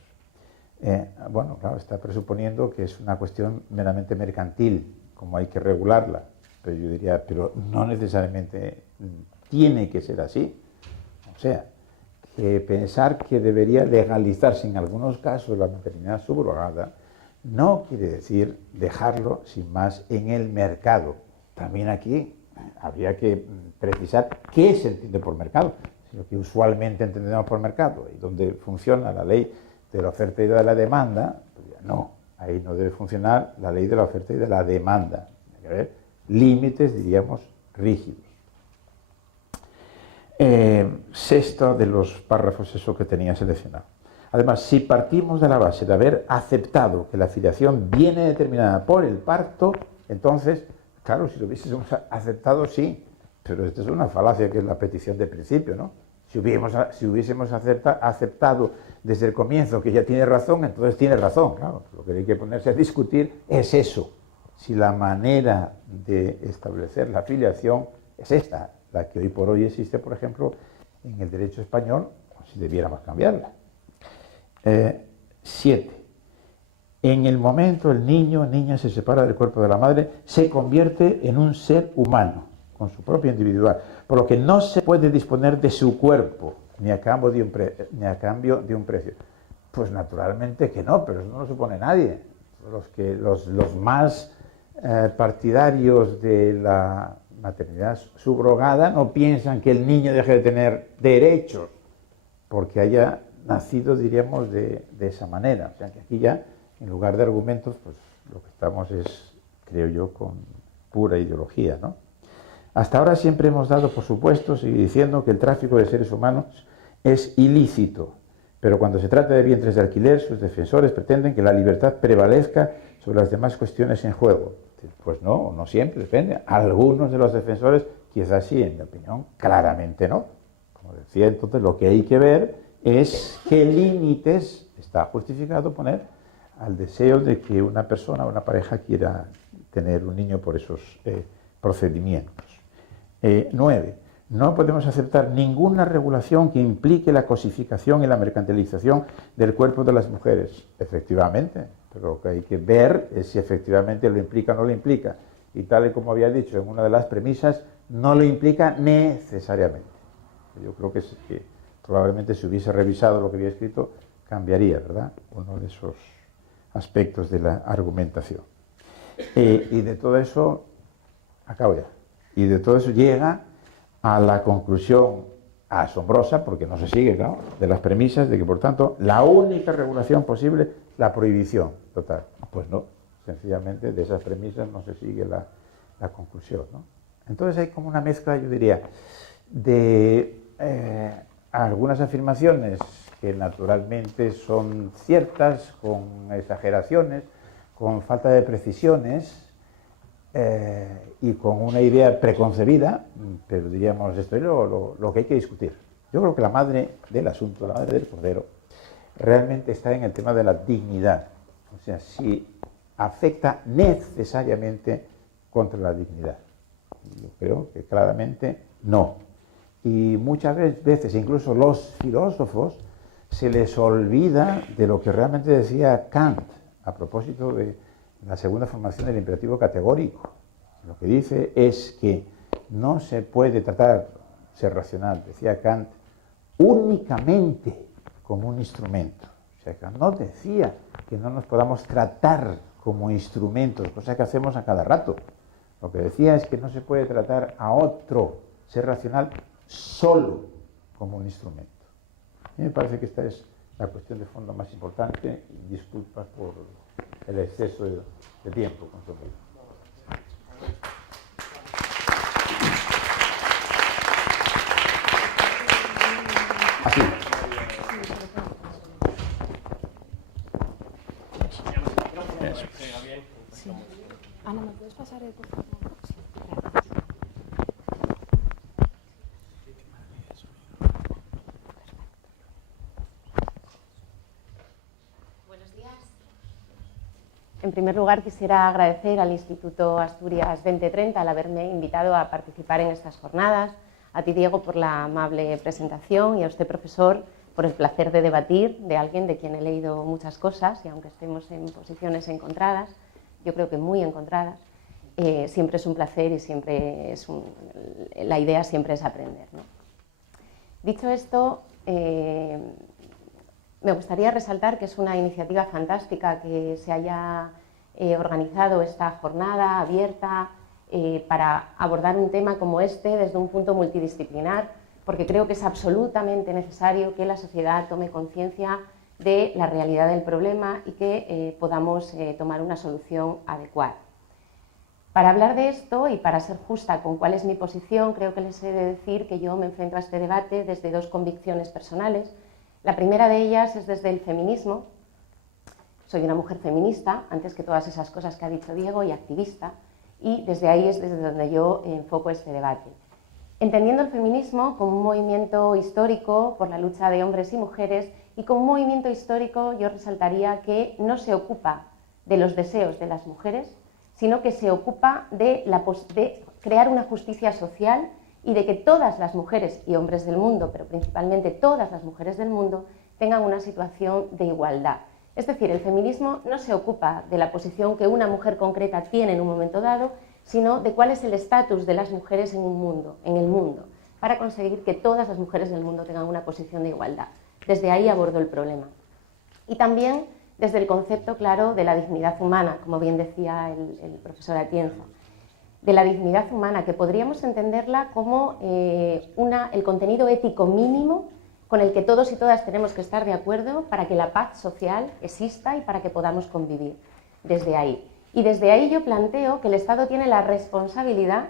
Bueno, claro, está presuponiendo que es una cuestión meramente mercantil, como hay que regularla, pero yo diría, pero no necesariamente tiene que ser así. O sea, que pensar que debería legalizarse en algunos casos la maternidad subrogada no quiere decir dejarlo sin más en el mercado. También aquí habría que precisar qué se entiende por mercado, lo que usualmente entendemos por mercado, y donde funciona la ley de la oferta y de la demanda, pues no, ahí no debe funcionar la ley de la oferta y de la demanda. Hay que haber límites, diríamos, rígidos. Sexto de los párrafos, eso que tenía seleccionado. Además, si partimos de la base de haber aceptado que la filiación viene determinada por el parto, entonces, claro, si lo hubiésemos aceptado, sí, pero esto es una falacia que es la petición de principio, ¿no? Si hubiésemos aceptado desde el comienzo que ya tiene razón, entonces tiene razón, claro. Lo que hay que ponerse a discutir es eso, si la manera de establecer la filiación es esta, la que hoy por hoy existe, por ejemplo, en el derecho español, o si debiéramos cambiarla. 7. En el momento el niño o niña se separa del cuerpo de la madre, se convierte en un ser humano, con su propia individual, por lo que no se puede disponer de su cuerpo, ni a cambio de un precio. Pues naturalmente que no, pero eso no lo supone nadie. Los más partidarios de la maternidad subrogada no piensan que el niño deje de tener derechos porque haya nacido, diríamos, de esa manera. O sea que aquí ya, en lugar de argumentos, pues lo que estamos es, creo yo, con pura ideología, ¿no? Hasta ahora siempre hemos dado por supuesto, sigue diciendo, que el tráfico de seres humanos es ilícito, pero cuando se trata de vientres de alquiler, sus defensores pretenden que la libertad prevalezca sobre las demás cuestiones en juego. Pues no, no siempre, depende. Algunos de los defensores, quizás sí, en mi opinión, claramente no. Como decía, entonces lo que hay que ver es qué límites está justificado poner al deseo de que una persona o una pareja quiera tener un niño por esos procedimientos. 9. No podemos aceptar ninguna regulación que implique la cosificación y la mercantilización del cuerpo de las mujeres. Efectivamente, pero lo que hay que ver es si efectivamente lo implica o no lo implica. Y tal y como había dicho en una de las premisas, no lo implica necesariamente. Yo creo que probablemente si hubiese revisado lo que había escrito, cambiaría, ¿verdad?, uno de esos aspectos de la argumentación. Y de todo eso, acabo ya, y de todo eso llega a la conclusión asombrosa, porque no se sigue, claro, de las premisas de que, por tanto, la única regulación posible es la prohibición total. Pues no, sencillamente de esas premisas no se sigue la conclusión, ¿no? Entonces hay como una mezcla, yo diría, de algunas afirmaciones que naturalmente son ciertas, con exageraciones, con falta de precisiones, y con una idea preconcebida, pero diríamos, esto es lo que hay que discutir. Yo creo que la madre del asunto, la madre del cordero, realmente está en el tema de la dignidad. O sea, si afecta necesariamente contra la dignidad. Yo creo que claramente no. Y muchas veces, incluso los filósofos, se les olvida de lo que realmente decía Kant a propósito de la segunda formación del imperativo categórico. Lo que dice es que no se puede tratar ser racional, decía Kant, únicamente como un instrumento. O sea, Kant no decía que no nos podamos tratar como instrumentos, cosa que hacemos a cada rato. Lo que decía es que no se puede tratar a otro ser racional solo como un instrumento. A mí me parece que esta es la cuestión de fondo más importante, y disculpas por el exceso de tiempo consumido. Así. Sí. Ana, ¿me puedes pasar el por favor? Sí, gracias. Buenos días. En primer lugar, quisiera agradecer al Instituto Asturias 2030 al haberme invitado a participar en estas jornadas, a ti, Diego, por la amable presentación y a usted, profesor, por el placer de debatir de alguien de quien he leído muchas cosas y aunque estemos en posiciones encontradas, yo creo que muy encontradas, siempre es un placer y siempre es la idea siempre es aprender, ¿no? Dicho esto, me gustaría resaltar que es una iniciativa fantástica que se haya organizado esta jornada abierta para abordar un tema como este desde un punto multidisciplinar, porque creo que es absolutamente necesario que la sociedad tome conciencia de la realidad del problema y que podamos tomar una solución adecuada. Para hablar de esto y para ser justa con cuál es mi posición, creo que les he de decir que yo me enfrento a este debate desde dos convicciones personales. La primera de ellas es desde el feminismo. Soy una mujer feminista, antes que todas esas cosas que ha dicho Diego, y activista, y desde ahí es desde donde yo enfoco este debate. Entendiendo el feminismo como un movimiento histórico por la lucha de hombres y mujeres, y como un movimiento histórico yo resaltaría que no se ocupa de los deseos de las mujeres, sino que se ocupa de crear una justicia social y de que todas las mujeres y hombres del mundo, pero principalmente todas las mujeres del mundo, tengan una situación de igualdad. Es decir, el feminismo no se ocupa de la posición que una mujer concreta tiene en un momento dado, sino de cuál es el estatus de las mujeres en el mundo, para conseguir que todas las mujeres del mundo tengan una posición de igualdad. Desde ahí abordo el problema. Y también desde el concepto claro de la dignidad humana, como bien decía el profesor Atienza, de la dignidad humana, que podríamos entenderla como el contenido ético mínimo con el que todos y todas tenemos que estar de acuerdo para que la paz social exista y para que podamos convivir. Desde ahí. Y desde ahí yo planteo que el Estado tiene la responsabilidad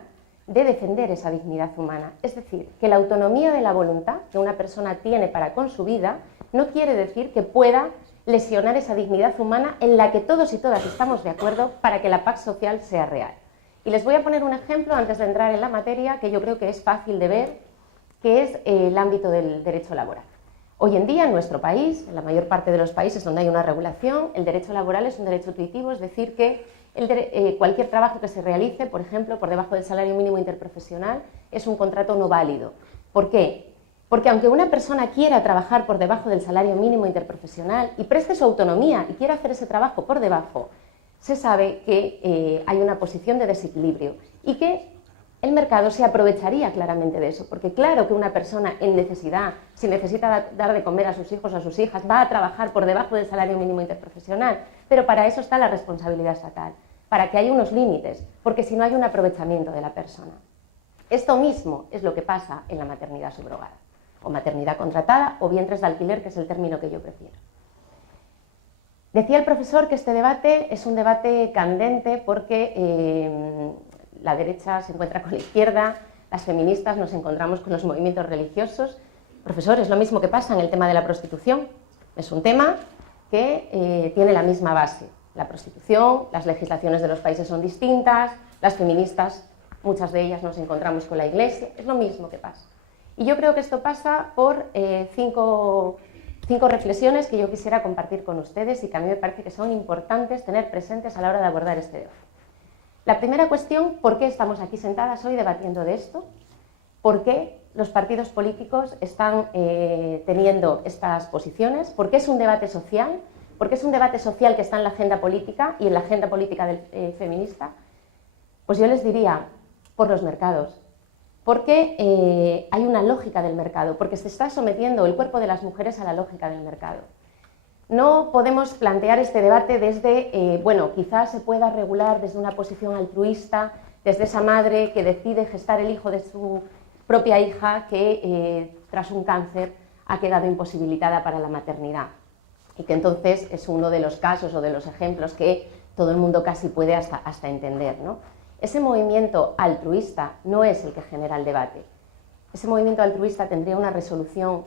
de defender esa dignidad humana. Es decir, que la autonomía de la voluntad que una persona tiene para con su vida no quiere decir que pueda lesionar esa dignidad humana en la que todos y todas estamos de acuerdo para que la paz social sea real. Y les voy a poner un ejemplo antes de entrar en la materia que yo creo que es fácil de ver, que es el ámbito del derecho laboral. Hoy en día en nuestro país, en la mayor parte de los países donde hay una regulación, el derecho laboral es un derecho intuitivo, es decir, que cualquier trabajo que se realice, por ejemplo, por debajo del salario mínimo interprofesional, es un contrato no válido. ¿Por qué? Porque aunque una persona quiera trabajar por debajo del salario mínimo interprofesional y preste su autonomía y quiera hacer ese trabajo por debajo, se sabe que hay una posición de desequilibrio y que el mercado se aprovecharía claramente de eso, porque claro que una persona en necesidad, si necesita dar de comer a sus hijos o a sus hijas, va a trabajar por debajo del salario mínimo interprofesional, pero para eso está la responsabilidad estatal, para que haya unos límites, porque si no hay un aprovechamiento de la persona. Esto mismo es lo que pasa en la maternidad subrogada, o maternidad contratada, o vientres de alquiler, que es el término que yo prefiero. Decía el profesor que este debate es un debate candente porque la derecha se encuentra con la izquierda, las feministas nos encontramos con los movimientos religiosos. Profesor, es lo mismo que pasa en el tema de la prostitución. Es un tema que tiene la misma base. La prostitución, las legislaciones de los países son distintas, las feministas, muchas de ellas nos encontramos con la Iglesia, es lo mismo que pasa. Y yo creo que esto pasa por cinco reflexiones que yo quisiera compartir con ustedes y que a mí me parece que son importantes tener presentes a la hora de abordar este debate. La primera cuestión, ¿por qué estamos aquí sentadas hoy debatiendo de esto? ¿Por qué los partidos políticos están teniendo estas posiciones? ¿Por qué es un debate social? ¿Por qué es un debate social que está en la agenda política y en la agenda política feminista? Pues yo les diría, por los mercados. Porque hay una lógica del mercado, porque se está sometiendo el cuerpo de las mujeres a la lógica del mercado. No podemos plantear este debate desde, bueno, quizás se pueda regular desde una posición altruista, desde esa madre que decide gestar el hijo de su propia hija que tras un cáncer ha quedado imposibilitada para la maternidad. Y que entonces es uno de los casos o de los ejemplos que todo el mundo casi puede hasta entender, ¿no? Ese movimiento altruista no es el que genera el debate. Ese movimiento altruista tendría una resolución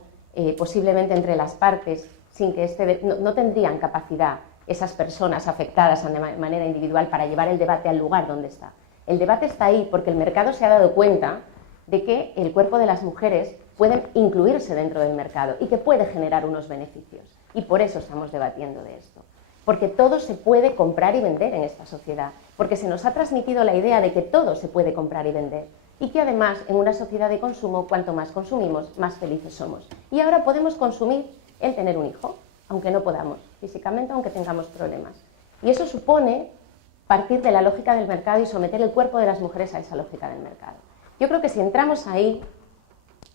posiblemente entre las partes, sin que no tendrían capacidad esas personas afectadas de manera individual para llevar el debate al lugar donde está. El debate está ahí porque el mercado se ha dado cuenta de que el cuerpo de las mujeres puede incluirse dentro del mercado y que puede generar unos beneficios. Y por eso estamos debatiendo de esto. Porque todo se puede comprar y vender en esta sociedad. Porque se nos ha transmitido la idea de que todo se puede comprar y vender. Y que además, en una sociedad de consumo, cuanto más consumimos, más felices somos. Y ahora podemos consumir el tener un hijo, aunque no podamos, físicamente, aunque tengamos problemas. Y eso supone partir de la lógica del mercado y someter el cuerpo de las mujeres a esa lógica del mercado. Yo creo que si entramos ahí,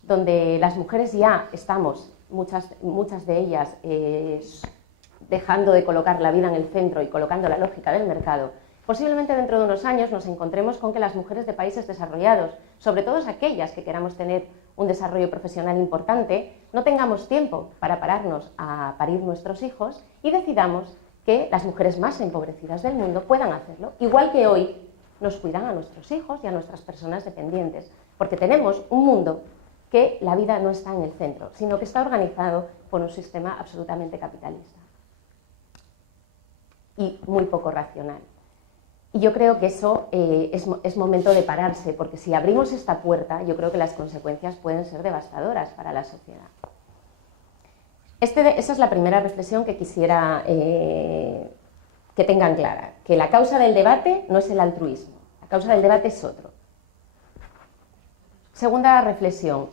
donde las mujeres ya estamos, muchas de ellas, dejando de colocar la vida en el centro y colocando la lógica del mercado, posiblemente dentro de unos años nos encontremos con que las mujeres de países desarrollados, sobre todo aquellas que queramos tener un desarrollo profesional importante, no tengamos tiempo para pararnos a parir nuestros hijos y decidamos que las mujeres más empobrecidas del mundo puedan hacerlo, igual que hoy nos cuidan a nuestros hijos y a nuestras personas dependientes, porque tenemos un mundo que la vida no está en el centro, sino que está organizado por un sistema absolutamente capitalista y muy poco racional. Y yo creo que eso es momento de pararse, porque si abrimos esta puerta, yo creo que las consecuencias pueden ser devastadoras para la sociedad. Esa es la primera reflexión que quisiera que tengan clara, que la causa del debate no es el altruismo, la causa del debate es otro. Segunda reflexión,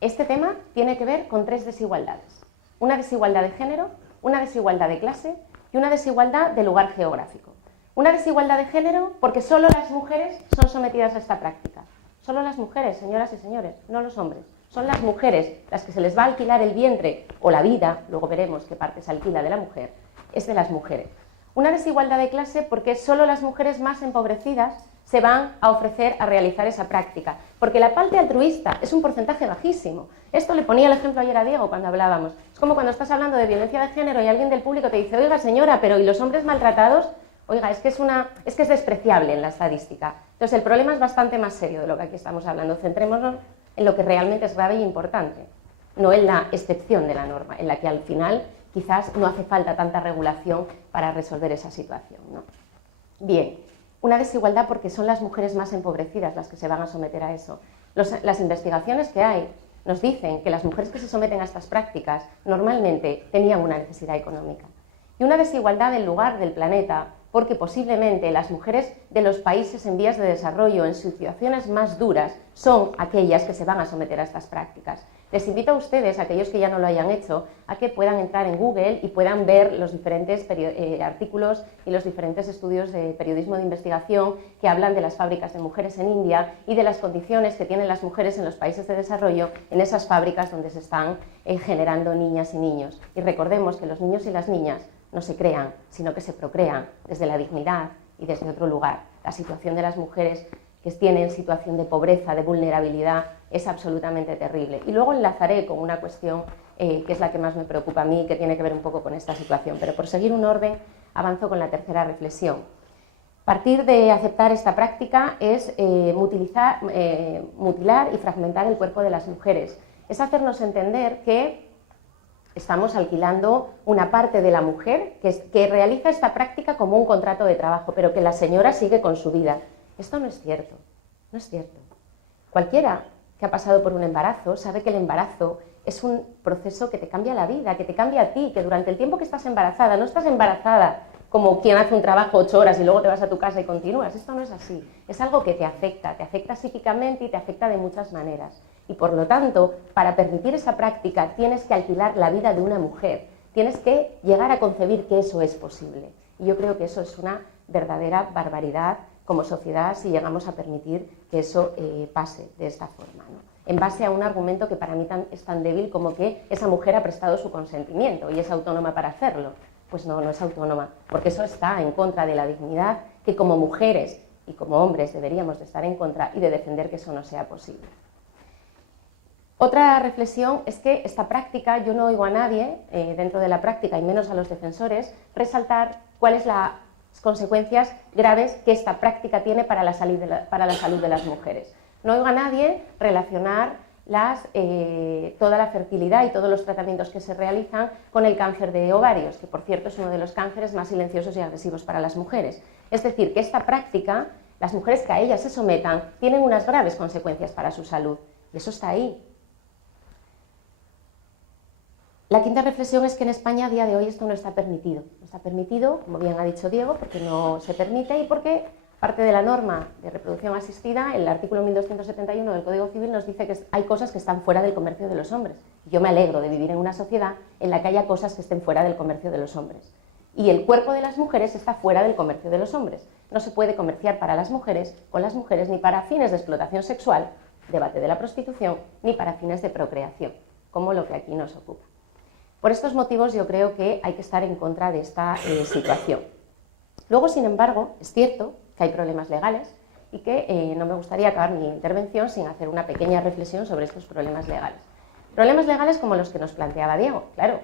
este tema tiene que ver con tres desigualdades. Una desigualdad de género, una desigualdad de clase y una desigualdad de lugar geográfico. Una desigualdad de género porque solo las mujeres son sometidas a esta práctica. Solo las mujeres, señoras y señores, no los hombres. Son las mujeres las que se les va a alquilar el vientre o la vida, luego veremos qué parte se alquila de la mujer, es de las mujeres. Una desigualdad de clase porque solo las mujeres más empobrecidas se van a ofrecer a realizar esa práctica. Porque la parte altruista es un porcentaje bajísimo. Esto le ponía el ejemplo ayer a Diego cuando hablábamos. Es como cuando estás hablando de violencia de género y alguien del público te dice, oiga señora, pero ¿y los hombres maltratados? Oiga, es que es despreciable en la estadística. Entonces el problema es bastante más serio de lo que aquí estamos hablando. Centrémonos en lo que realmente es grave e importante, no en la excepción de la norma, en la que al final quizás no hace falta tanta regulación para resolver esa situación, ¿no? Bien, una desigualdad porque son las mujeres más empobrecidas las que se van a someter a eso. Las investigaciones que hay nos dicen que las mujeres que se someten a estas prácticas normalmente tenían una necesidad económica. Y una desigualdad del lugar del planeta porque posiblemente las mujeres de los países en vías de desarrollo, en situaciones más duras, son aquellas que se van a someter a estas prácticas. Les invito a ustedes, aquellos que ya no lo hayan hecho, a que puedan entrar en Google y puedan ver los diferentes artículos y los diferentes estudios de periodismo de investigación que hablan de las fábricas de mujeres en India y de las condiciones que tienen las mujeres en los países de desarrollo en esas fábricas donde se están generando niñas y niños. Y recordemos que los niños y las niñas no se crean, sino que se procrean desde la dignidad y desde otro lugar. La situación de las mujeres que tienen situación de pobreza, de vulnerabilidad, es absolutamente terrible. Y luego enlazaré con una cuestión que es la que más me preocupa a mí, que tiene que ver un poco con esta situación. Pero por seguir un orden, avanzo con la tercera reflexión. Partir de aceptar esta práctica es mutilar y fragmentar el cuerpo de las mujeres. Es hacernos entender que estamos alquilando una parte de la mujer que realiza esta práctica como un contrato de trabajo, pero que la señora sigue con su vida. Esto no es cierto, no es cierto. Cualquiera que ha pasado por un embarazo sabe que el embarazo es un proceso que te cambia la vida, que te cambia a ti, que durante el tiempo que estás embarazada, no estás embarazada como quien hace un trabajo 8 horas y luego te vas a tu casa y continúas. Esto no es así. Es algo que te afecta psíquicamente y te afecta de muchas maneras. Y por lo tanto, para permitir esa práctica tienes que alquilar la vida de una mujer. Tienes que llegar a concebir que eso es posible. Y yo creo que eso es una verdadera barbaridad como sociedad si llegamos a permitir que eso pase de esta forma, ¿no? En base a un argumento que para mí es tan débil como que esa mujer ha prestado su consentimiento y es autónoma para hacerlo. Pues no, no es autónoma, porque eso está en contra de la dignidad que como mujeres y como hombres deberíamos de estar en contra y de defender que eso no sea posible. Otra reflexión es que esta práctica, yo no oigo a nadie dentro de la práctica y menos a los defensores resaltar cuáles son las consecuencias graves que esta práctica tiene para la salud de las mujeres. No oigo a nadie relacionar toda la fertilidad y todos los tratamientos que se realizan con el cáncer de ovarios, que por cierto es uno de los cánceres más silenciosos y agresivos para las mujeres. Es decir, que esta práctica, las mujeres que a ella se sometan, tienen unas graves consecuencias para su salud. Y eso está ahí. La quinta reflexión es que en España a día de hoy esto no está permitido. No está permitido, como bien ha dicho Diego, porque no se permite y porque parte de la norma de reproducción asistida, el artículo 1271 del Código Civil nos dice que hay cosas que están fuera del comercio de los hombres. Yo me alegro de vivir en una sociedad en la que haya cosas que estén fuera del comercio de los hombres. Y el cuerpo de las mujeres está fuera del comercio de los hombres. No se puede comerciar para las mujeres, con las mujeres, ni para fines de explotación sexual, debate de la prostitución, ni para fines de procreación, como lo que aquí nos ocupa. Por estos motivos yo creo que hay que estar en contra de esta situación. Luego, sin embargo, es cierto que hay problemas legales y que no me gustaría acabar mi intervención sin hacer una pequeña reflexión sobre estos problemas legales. Problemas legales como los que nos planteaba Diego, claro.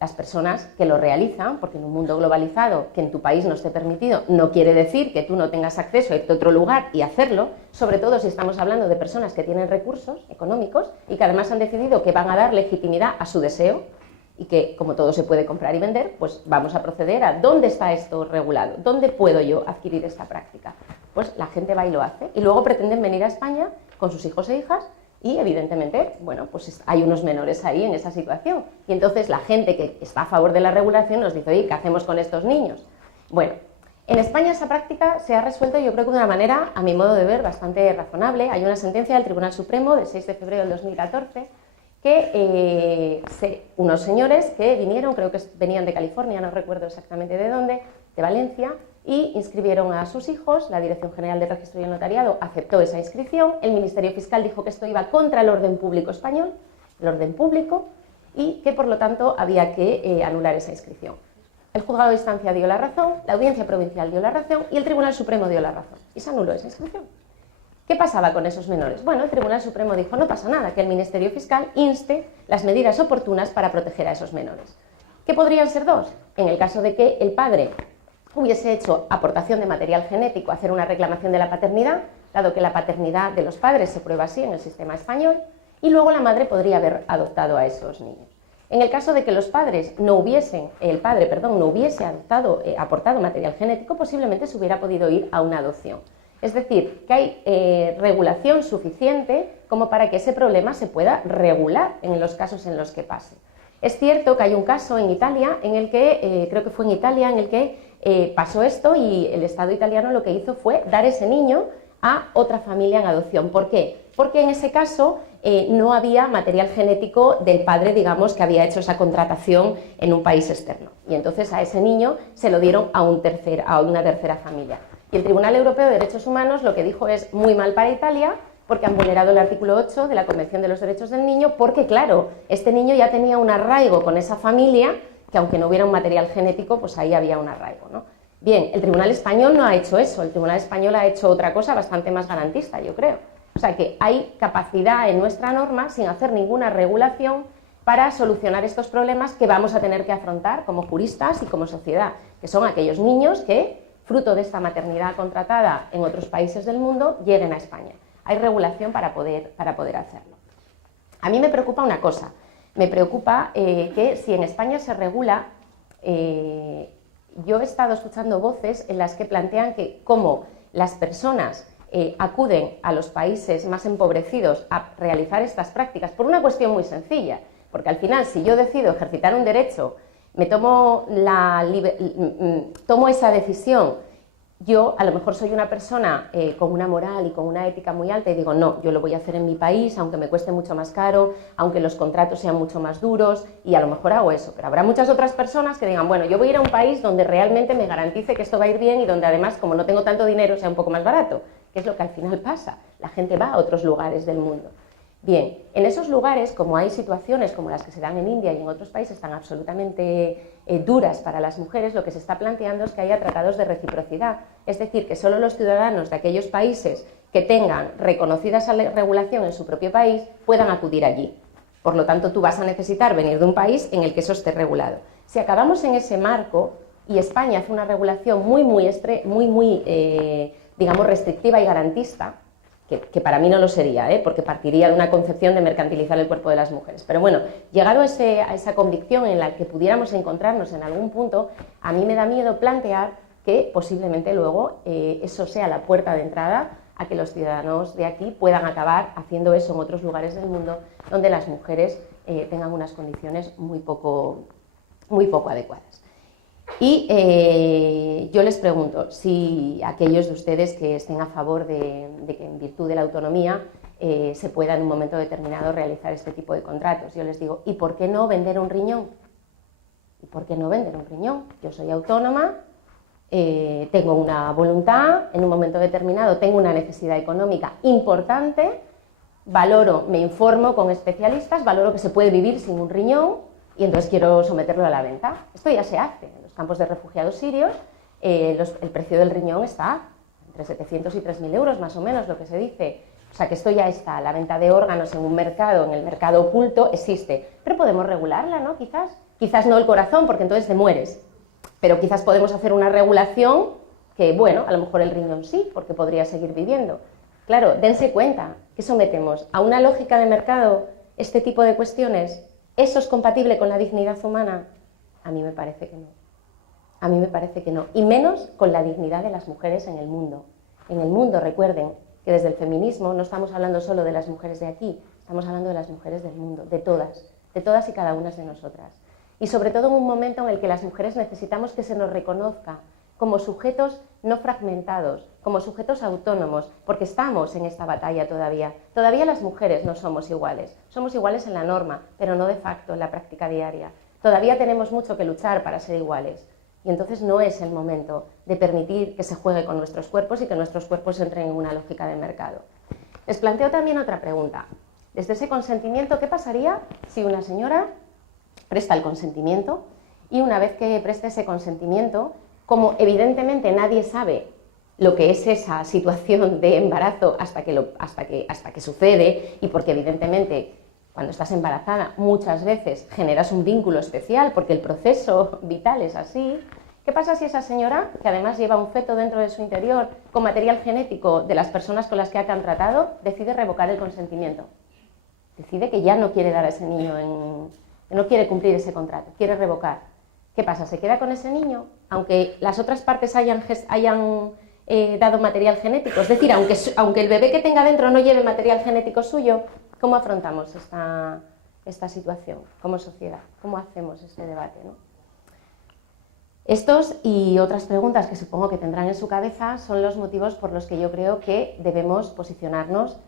Las personas que lo realizan, porque en un mundo globalizado que en tu país no esté permitido, no quiere decir que tú no tengas acceso a irte a otro lugar y hacerlo, sobre todo si estamos hablando de personas que tienen recursos económicos y que además han decidido que van a dar legitimidad a su deseo y que, como todo se puede comprar y vender, pues vamos a proceder a ¿dónde está esto regulado? ¿Dónde puedo yo adquirir esta práctica? Pues la gente va y lo hace y luego pretenden venir a España con sus hijos e hijas y evidentemente, bueno, pues hay unos menores ahí en esa situación. Y entonces la gente que está a favor de la regulación nos dice, oye, ¿qué hacemos con estos niños? Bueno, en España esa práctica se ha resuelto, yo creo que de una manera, a mi modo de ver, bastante razonable. Hay una sentencia del Tribunal Supremo del 6 de febrero del 2014 que unos señores que vinieron, creo que venían de California, no recuerdo exactamente de dónde, de Valencia, y inscribieron a sus hijos. La Dirección General de Registro y el Notariado aceptó esa inscripción, el Ministerio Fiscal dijo que esto iba contra el orden público español, el orden público, y que por lo tanto había que anular esa inscripción. El Juzgado de Instancia dio la razón, la Audiencia Provincial dio la razón y el Tribunal Supremo dio la razón, y se anuló esa inscripción. ¿Qué pasaba con esos menores? Bueno, el Tribunal Supremo dijo, no pasa nada, que el Ministerio Fiscal inste las medidas oportunas para proteger a esos menores. ¿Qué podrían ser dos? En el caso de que el padre hubiese hecho aportación de material genético, hacer una reclamación de la paternidad, dado que la paternidad de los padres se prueba así en el sistema español, y luego la madre podría haber adoptado a esos niños. En el caso de que los padres el padre no hubiese aportado material genético, posiblemente se hubiera podido ir a una adopción. Es decir, que hay regulación suficiente como para que ese problema se pueda regular en los casos en los que pase. Es cierto que hay un caso en Italia, en el que, creo que fue en Italia, en el que pasó esto y el Estado italiano lo que hizo fue dar ese niño a otra familia en adopción. ¿Por qué? Porque en ese caso no había material genético del padre, digamos, que había hecho esa contratación en un país externo. Y entonces a ese niño se lo dieron a una tercera familia. Y el Tribunal Europeo de Derechos Humanos lo que dijo es muy mal para Italia, porque han vulnerado el artículo 8 de la Convención de los Derechos del Niño, porque claro, este niño ya tenía un arraigo con esa familia, que aunque no hubiera un material genético, pues ahí había un arraigo, ¿no? Bien, el Tribunal Español no ha hecho eso, el Tribunal Español ha hecho otra cosa bastante más garantista, yo creo. O sea que hay capacidad en nuestra norma, sin hacer ninguna regulación, para solucionar estos problemas que vamos a tener que afrontar como juristas y como sociedad, que son aquellos niños que, fruto de esta maternidad contratada en otros países del mundo, lleguen a España. Hay regulación para poder hacerlo. A mí me preocupa una cosa, me preocupa que si en España se regula, yo he estado escuchando voces en las que plantean que como las personas acuden a los países más empobrecidos a realizar estas prácticas por una cuestión muy sencilla, porque al final si yo decido ejercitar un derecho tomo esa decisión. Yo a lo mejor soy una persona con una moral y con una ética muy alta y digo, no, yo lo voy a hacer en mi país, aunque me cueste mucho más caro, aunque los contratos sean mucho más duros, y a lo mejor hago eso. Pero habrá muchas otras personas que digan, bueno, yo voy a ir a un país donde realmente me garantice que esto va a ir bien y donde además, como no tengo tanto dinero, sea un poco más barato, que es lo que al final pasa. La gente va a otros lugares del mundo. Bien, en esos lugares, como hay situaciones como las que se dan en India y en otros países tan absolutamente duras para las mujeres, lo que se está planteando es que haya tratados de reciprocidad, es decir, que solo los ciudadanos de aquellos países que tengan reconocida esa regulación en su propio país puedan acudir allí. Por lo tanto, tú vas a necesitar venir de un país en el que eso esté regulado. Si acabamos en ese marco y España hace una regulación digamos, restrictiva y garantista, que para mí no lo sería, porque partiría de una concepción de mercantilizar el cuerpo de las mujeres. Pero bueno, llegado a esa convicción en la que pudiéramos encontrarnos en algún punto, a mí me da miedo plantear que posiblemente luego eso sea la puerta de entrada a que los ciudadanos de aquí puedan acabar haciendo eso en otros lugares del mundo donde las mujeres tengan unas condiciones muy poco adecuadas. Y yo les pregunto si aquellos de ustedes que estén a favor de que en virtud de la autonomía se pueda en un momento determinado realizar este tipo de contratos. Yo les digo, ¿y por qué no vender un riñón? ¿Y por qué no vender un riñón? Yo soy autónoma, tengo una voluntad, en un momento determinado tengo una necesidad económica importante, valoro, me informo con especialistas, valoro que se puede vivir sin un riñón y entonces quiero someterlo a la venta. Esto ya se hace. En los campos de refugiados sirios el precio del riñón está entre 700 y 3.000 euros, más o menos, lo que se dice. O sea que esto ya está. La venta de órganos en un mercado, en el mercado oculto, existe. Pero podemos regularla, ¿no? Quizás no el corazón, porque entonces te mueres. Pero quizás podemos hacer una regulación que, bueno, a lo mejor el riñón sí, porque podría seguir viviendo. Claro, dense cuenta que sometemos a una lógica de mercado este tipo de cuestiones. ¿Eso es compatible con la dignidad humana? A mí me parece que no. A mí me parece que no. Y menos con la dignidad de las mujeres en el mundo. En el mundo, recuerden que desde el feminismo no estamos hablando solo de las mujeres de aquí, estamos hablando de las mujeres del mundo, de todas y cada una de nosotras. Y sobre todo en un momento en el que las mujeres necesitamos que se nos reconozca como sujetos no fragmentados, como sujetos autónomos, porque estamos en esta batalla todavía. Todavía las mujeres no somos iguales en la norma, pero no de facto en la práctica diaria. Todavía tenemos mucho que luchar para ser iguales y entonces no es el momento de permitir que se juegue con nuestros cuerpos y que nuestros cuerpos entren en una lógica de mercado. Les planteo también otra pregunta. Desde ese consentimiento, ¿qué pasaría si una señora presta el consentimiento y una vez que preste ese consentimiento, como evidentemente nadie sabe lo que es esa situación de embarazo hasta que sucede, y porque evidentemente cuando estás embarazada muchas veces generas un vínculo especial porque el proceso vital es así, ¿qué pasa si esa señora, que además lleva un feto dentro de su interior con material genético de las personas con las que ha contratado, decide revocar el consentimiento? Decide que ya no quiere dar a ese niño, no quiere cumplir ese contrato, quiere revocar. ¿Qué pasa? ¿Se queda con ese niño? Aunque las otras partes hayan dado material genético, es decir, aunque el bebé que tenga dentro no lleve material genético suyo, ¿cómo afrontamos esta situación como sociedad? ¿Cómo hacemos este debate, ¿no? Estos y otras preguntas que supongo que tendrán en su cabeza son los motivos por los que yo creo que debemos posicionarnos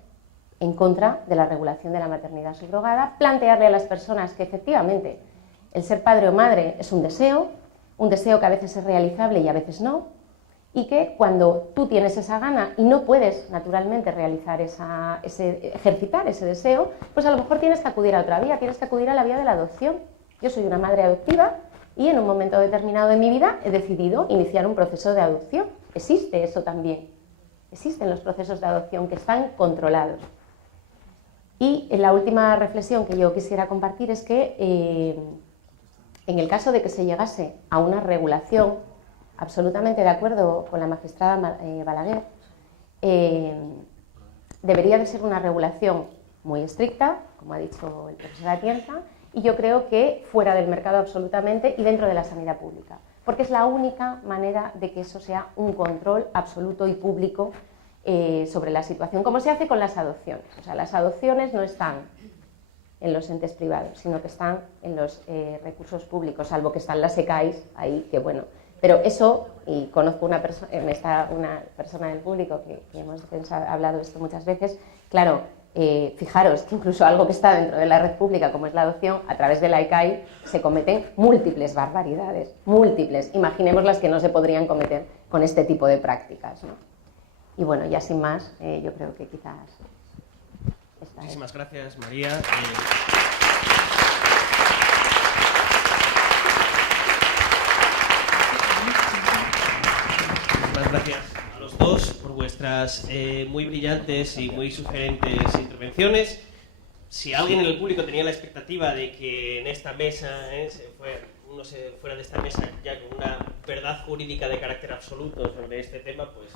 en contra de la regulación de la maternidad subrogada, plantearle a las personas que efectivamente el ser padre o madre es un deseo que a veces es realizable y a veces no, y que cuando tú tienes esa gana y no puedes naturalmente ejercitar ese deseo, pues a lo mejor tienes que acudir a otra vía, tienes que acudir a la vía de la adopción. Yo soy una madre adoptiva y en un momento determinado de mi vida he decidido iniciar un proceso de adopción. Existe eso también. Existen los procesos de adopción que están controlados. Y la última reflexión que yo quisiera compartir es que en el caso de que se llegase a una regulación, absolutamente de acuerdo con la magistrada Balaguer, debería de ser una regulación muy estricta, como ha dicho el profesor Atienza, y yo creo que fuera del mercado absolutamente y dentro de la sanidad pública, porque es la única manera de que eso sea un control absoluto y público sobre la situación, como se hace con las adopciones. O sea, las adopciones no están en los entes privados, sino que están en los recursos públicos, salvo que están las ECAIs ahí, que bueno. Pero eso, y conozco una persona del público que hemos hablado de esto muchas veces, claro, fijaros que incluso algo que está dentro de la red pública, como es la adopción, a través de la ECAI se cometen múltiples barbaridades, múltiples. Imaginemos las que no se podrían cometer con este tipo de prácticas, ¿no? Y bueno, ya sin más, yo creo que quizás... Muchísimas gracias, María. Muchas gracias a los dos por vuestras muy brillantes y muy sugerentes intervenciones. Si alguien en el público tenía la expectativa de que en esta mesa uno se fuera de esta mesa ya con una verdad jurídica de carácter absoluto sobre este tema, pues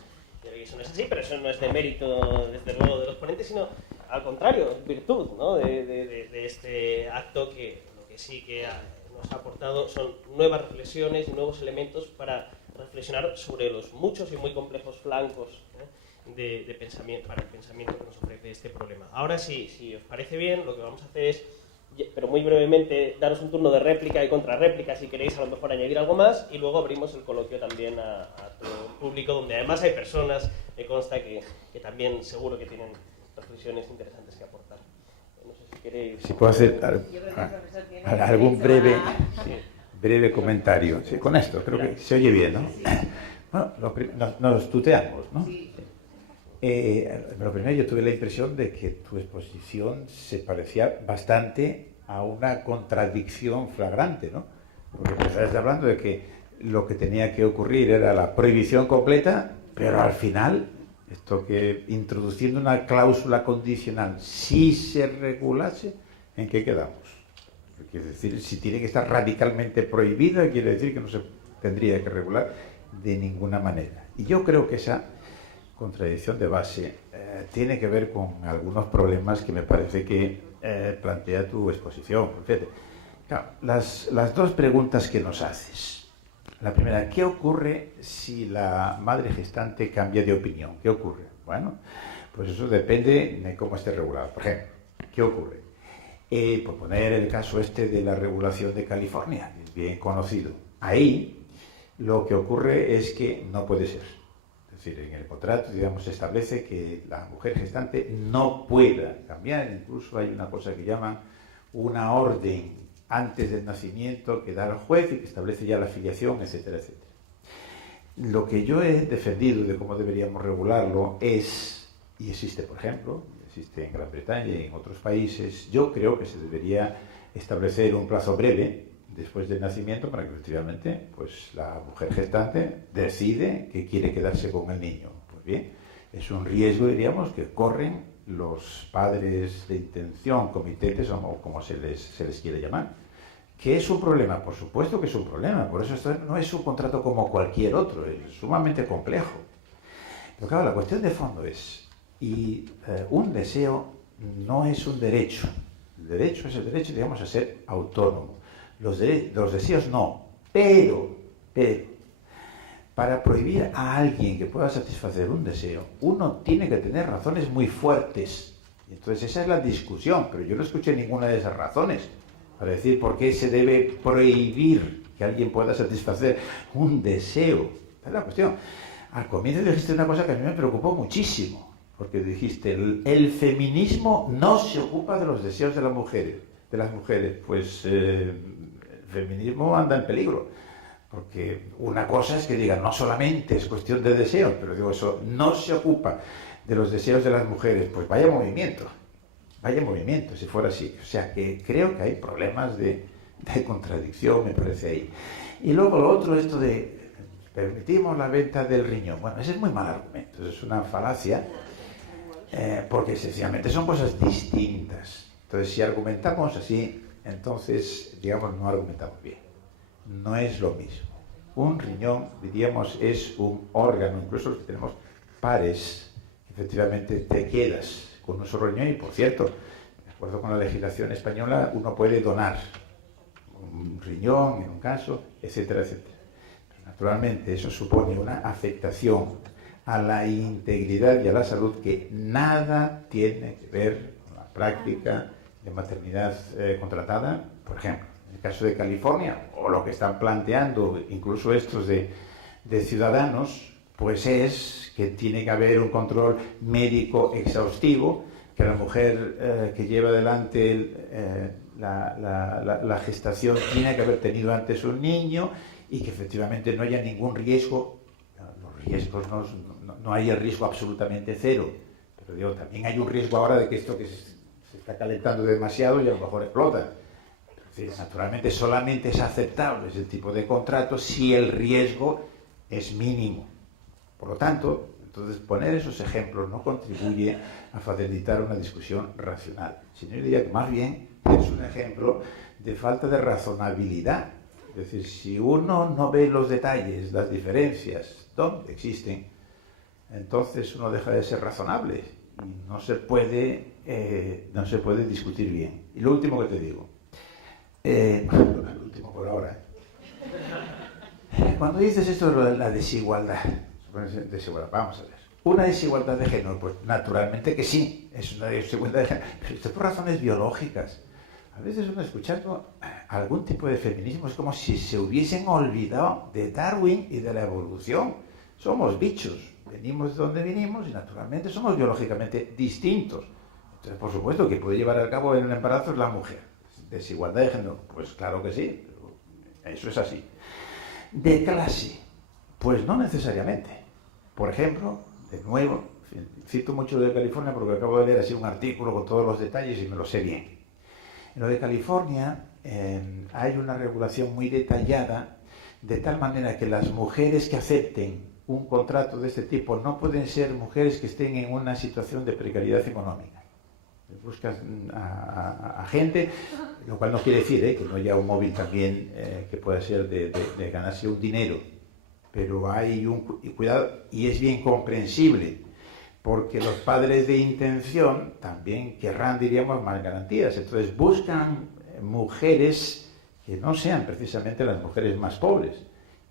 ya veis, eso no es así, pero eso no es de mérito, desde luego, de los ponentes, sino al contrario, es virtud, ¿no?, de este acto, que lo que sí que nos ha aportado son nuevas reflexiones y nuevos elementos para reflexionar sobre los muchos y muy complejos flancos de pensamiento, para el pensamiento que nos ofrece este problema. Ahora sí, si os parece bien, lo que vamos a hacer es, pero muy brevemente, daros un turno de réplica y contrarréplica, si queréis a lo mejor añadir algo más, y luego abrimos el coloquio también a todo el público, donde además hay personas, me consta, que también seguro que tienen reflexiones interesantes que aportar. No sé si queréis... Si puedo hacer algún breve comentario. Sí, con esto creo que se oye bien, ¿no? Bueno, nos tuteamos, ¿no? Lo primero, yo tuve la impresión de que tu exposición se parecía bastante a una contradicción flagrante, ¿no? Porque empezaste hablando de que lo que tenía que ocurrir era la prohibición completa, pero al final, esto que introduciendo una cláusula condicional, si se regulase, ¿en qué quedamos? Quiere decir, si tiene que estar radicalmente prohibida, quiere decir que no se tendría que regular de ninguna manera. Y yo creo que esa contradicción de base tiene que ver con algunos problemas que me parece que plantea tu exposición. Fíjate, claro, las dos preguntas que nos haces. La primera, ¿qué ocurre si la madre gestante cambia de opinión? ¿Qué ocurre? Bueno, pues eso depende de cómo esté regulado. Por ejemplo, ¿qué ocurre? Por poner el caso este de la regulación de California, es bien conocido. Ahí lo que ocurre es que no puede ser. Es decir, en el contrato, digamos, se establece que la mujer gestante no pueda cambiar. Incluso hay una cosa que llaman una orden antes del nacimiento que da el juez y que establece ya la filiación, etcétera, etcétera. Lo que yo he defendido de cómo deberíamos regularlo es, y existe, por ejemplo, existe en Gran Bretaña y en otros países, yo creo que se debería establecer un plazo breve después del nacimiento para que efectivamente pues, la mujer gestante decide que quiere quedarse con el niño. Pues bien, es un riesgo, diríamos, que corren los padres de intención, comitentes o como se les quiere llamar. ¿Que es un problema? Por supuesto que es un problema, por eso esto no es un contrato como cualquier otro, es sumamente complejo. Pero claro, la cuestión de fondo es, un deseo no es un derecho. El derecho es el derecho, digamos, a ser autónomo. Los deseos no, pero para prohibir a alguien que pueda satisfacer un deseo, uno tiene que tener razones muy fuertes. Y entonces esa es la discusión, pero yo no escuché ninguna de esas razones para decir por qué se debe prohibir que alguien pueda satisfacer un deseo. Esa es la cuestión. Al comienzo dijiste una cosa que a mí me preocupó muchísimo, porque dijiste, el feminismo no se ocupa de los deseos de las mujeres. Pues el feminismo anda en peligro, porque una cosa es que digan, no solamente es cuestión de deseos, pero digo eso, no se ocupa de los deseos de las mujeres, pues vaya movimiento si fuera así. O sea que creo que hay problemas de contradicción, me parece ahí. Y luego lo otro, esto de permitimos la venta del riñón. Bueno, ese es muy mal argumento, es una falacia, porque sencillamente son cosas distintas. Entonces, si argumentamos así, entonces, digamos, no argumentamos bien. No es lo mismo. Un riñón, diríamos, es un órgano, incluso los que tenemos pares, efectivamente te quedas con un solo riñón y, por cierto, de acuerdo con la legislación española, uno puede donar un riñón en un caso, etcétera, etcétera. Pero, naturalmente, eso supone una afectación a la integridad y a la salud que nada tiene que ver con la práctica de maternidad contratada, por ejemplo, en el caso de California, o lo que están planteando incluso estos de Ciudadanos, pues es que tiene que haber un control médico exhaustivo, que la mujer que lleva adelante la gestación tiene que haber tenido antes un niño y que efectivamente no haya ningún riesgo. Los riesgos no hay el riesgo absolutamente cero, pero digo, también hay un riesgo ahora de que esto que se está calentando demasiado y a lo mejor explota. Es decir, naturalmente solamente es aceptable ese tipo de contrato si el riesgo es mínimo. Por lo tanto, entonces poner esos ejemplos no contribuye a facilitar una discusión racional, sino yo diría que más bien es un ejemplo de falta de razonabilidad. Es decir, si uno no ve los detalles, las diferencias, donde existen, entonces uno deja de ser razonable y no se puede discutir bien. Y lo último que te digo, lo último por ahora, cuando dices esto de la desigualdad, vamos a ver, una desigualdad de género, pues naturalmente que sí, es una desigualdad de género, pero esto por razones biológicas. A veces uno escuchando algún tipo de feminismo es como si se hubiesen olvidado de Darwin y de la evolución. Somos bichos, venimos de donde vinimos y naturalmente somos biológicamente distintos. Entonces, por supuesto, que puede llevar a cabo en el embarazo es la mujer. ¿Desigualdad de género? Pues claro que sí, pero eso es así. ¿De clase? Pues no necesariamente. Por ejemplo, de nuevo, cito mucho de California porque acabo de leer así un artículo con todos los detalles y me lo sé bien. En lo de California hay una regulación muy detallada, de tal manera que las mujeres que acepten un contrato de este tipo no pueden ser mujeres que estén en una situación de precariedad económica. Buscas a gente, lo cual no quiere decir que no haya un móvil también que pueda ser de ganarse un dinero, pero hay un cuidado y es bien comprensible, porque los padres de intención también querrán, diríamos, más garantías. Entonces buscan mujeres que no sean precisamente las mujeres más pobres.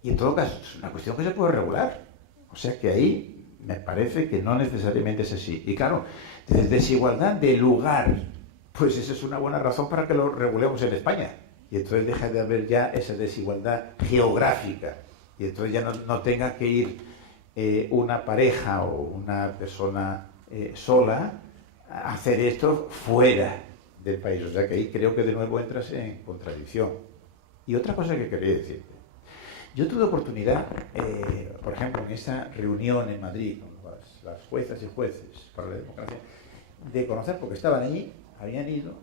Y en todo caso, es una cuestión que se puede regular. O sea que ahí me parece que no necesariamente es así. Y claro, desigualdad de lugar, pues esa es una buena razón para que lo regulemos en España. Y entonces deja de haber ya esa desigualdad geográfica. Y entonces ya no tenga que ir una pareja o una persona sola a hacer esto fuera del país. O sea que ahí creo que de nuevo entras en contradicción. Y otra cosa que quería decirte. Yo tuve oportunidad, por ejemplo, en esa reunión en Madrid con las juezas y jueces para la democracia, de conocer, porque estaban allí, habían ido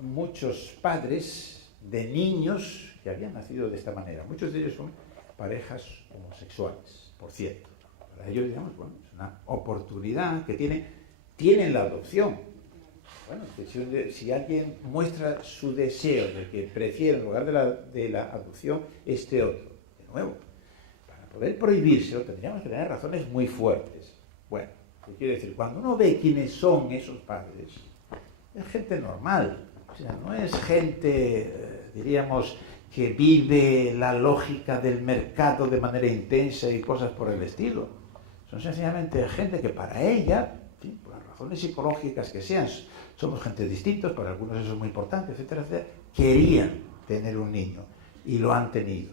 muchos padres de niños que habían nacido de esta manera. Muchos de ellos son parejas homosexuales, por cierto. Para ellos, digamos, bueno, es una oportunidad que tienen la adopción. Bueno, que si alguien muestra su deseo de que prefiere en lugar de la adopción este otro, de nuevo, para poder prohibírselo tendríamos que tener razones muy fuertes. Bueno, ¿qué quiere decir? Cuando uno ve quiénes son esos padres, es gente normal, o sea, no es gente, diríamos, que vive la lógica del mercado de manera intensa y cosas por el estilo. Son sencillamente gente que para ella, ¿sí?, por las razones psicológicas que sean, somos gente distintos, para algunos eso es muy importante, etcétera, etcétera, querían tener un niño y lo han tenido.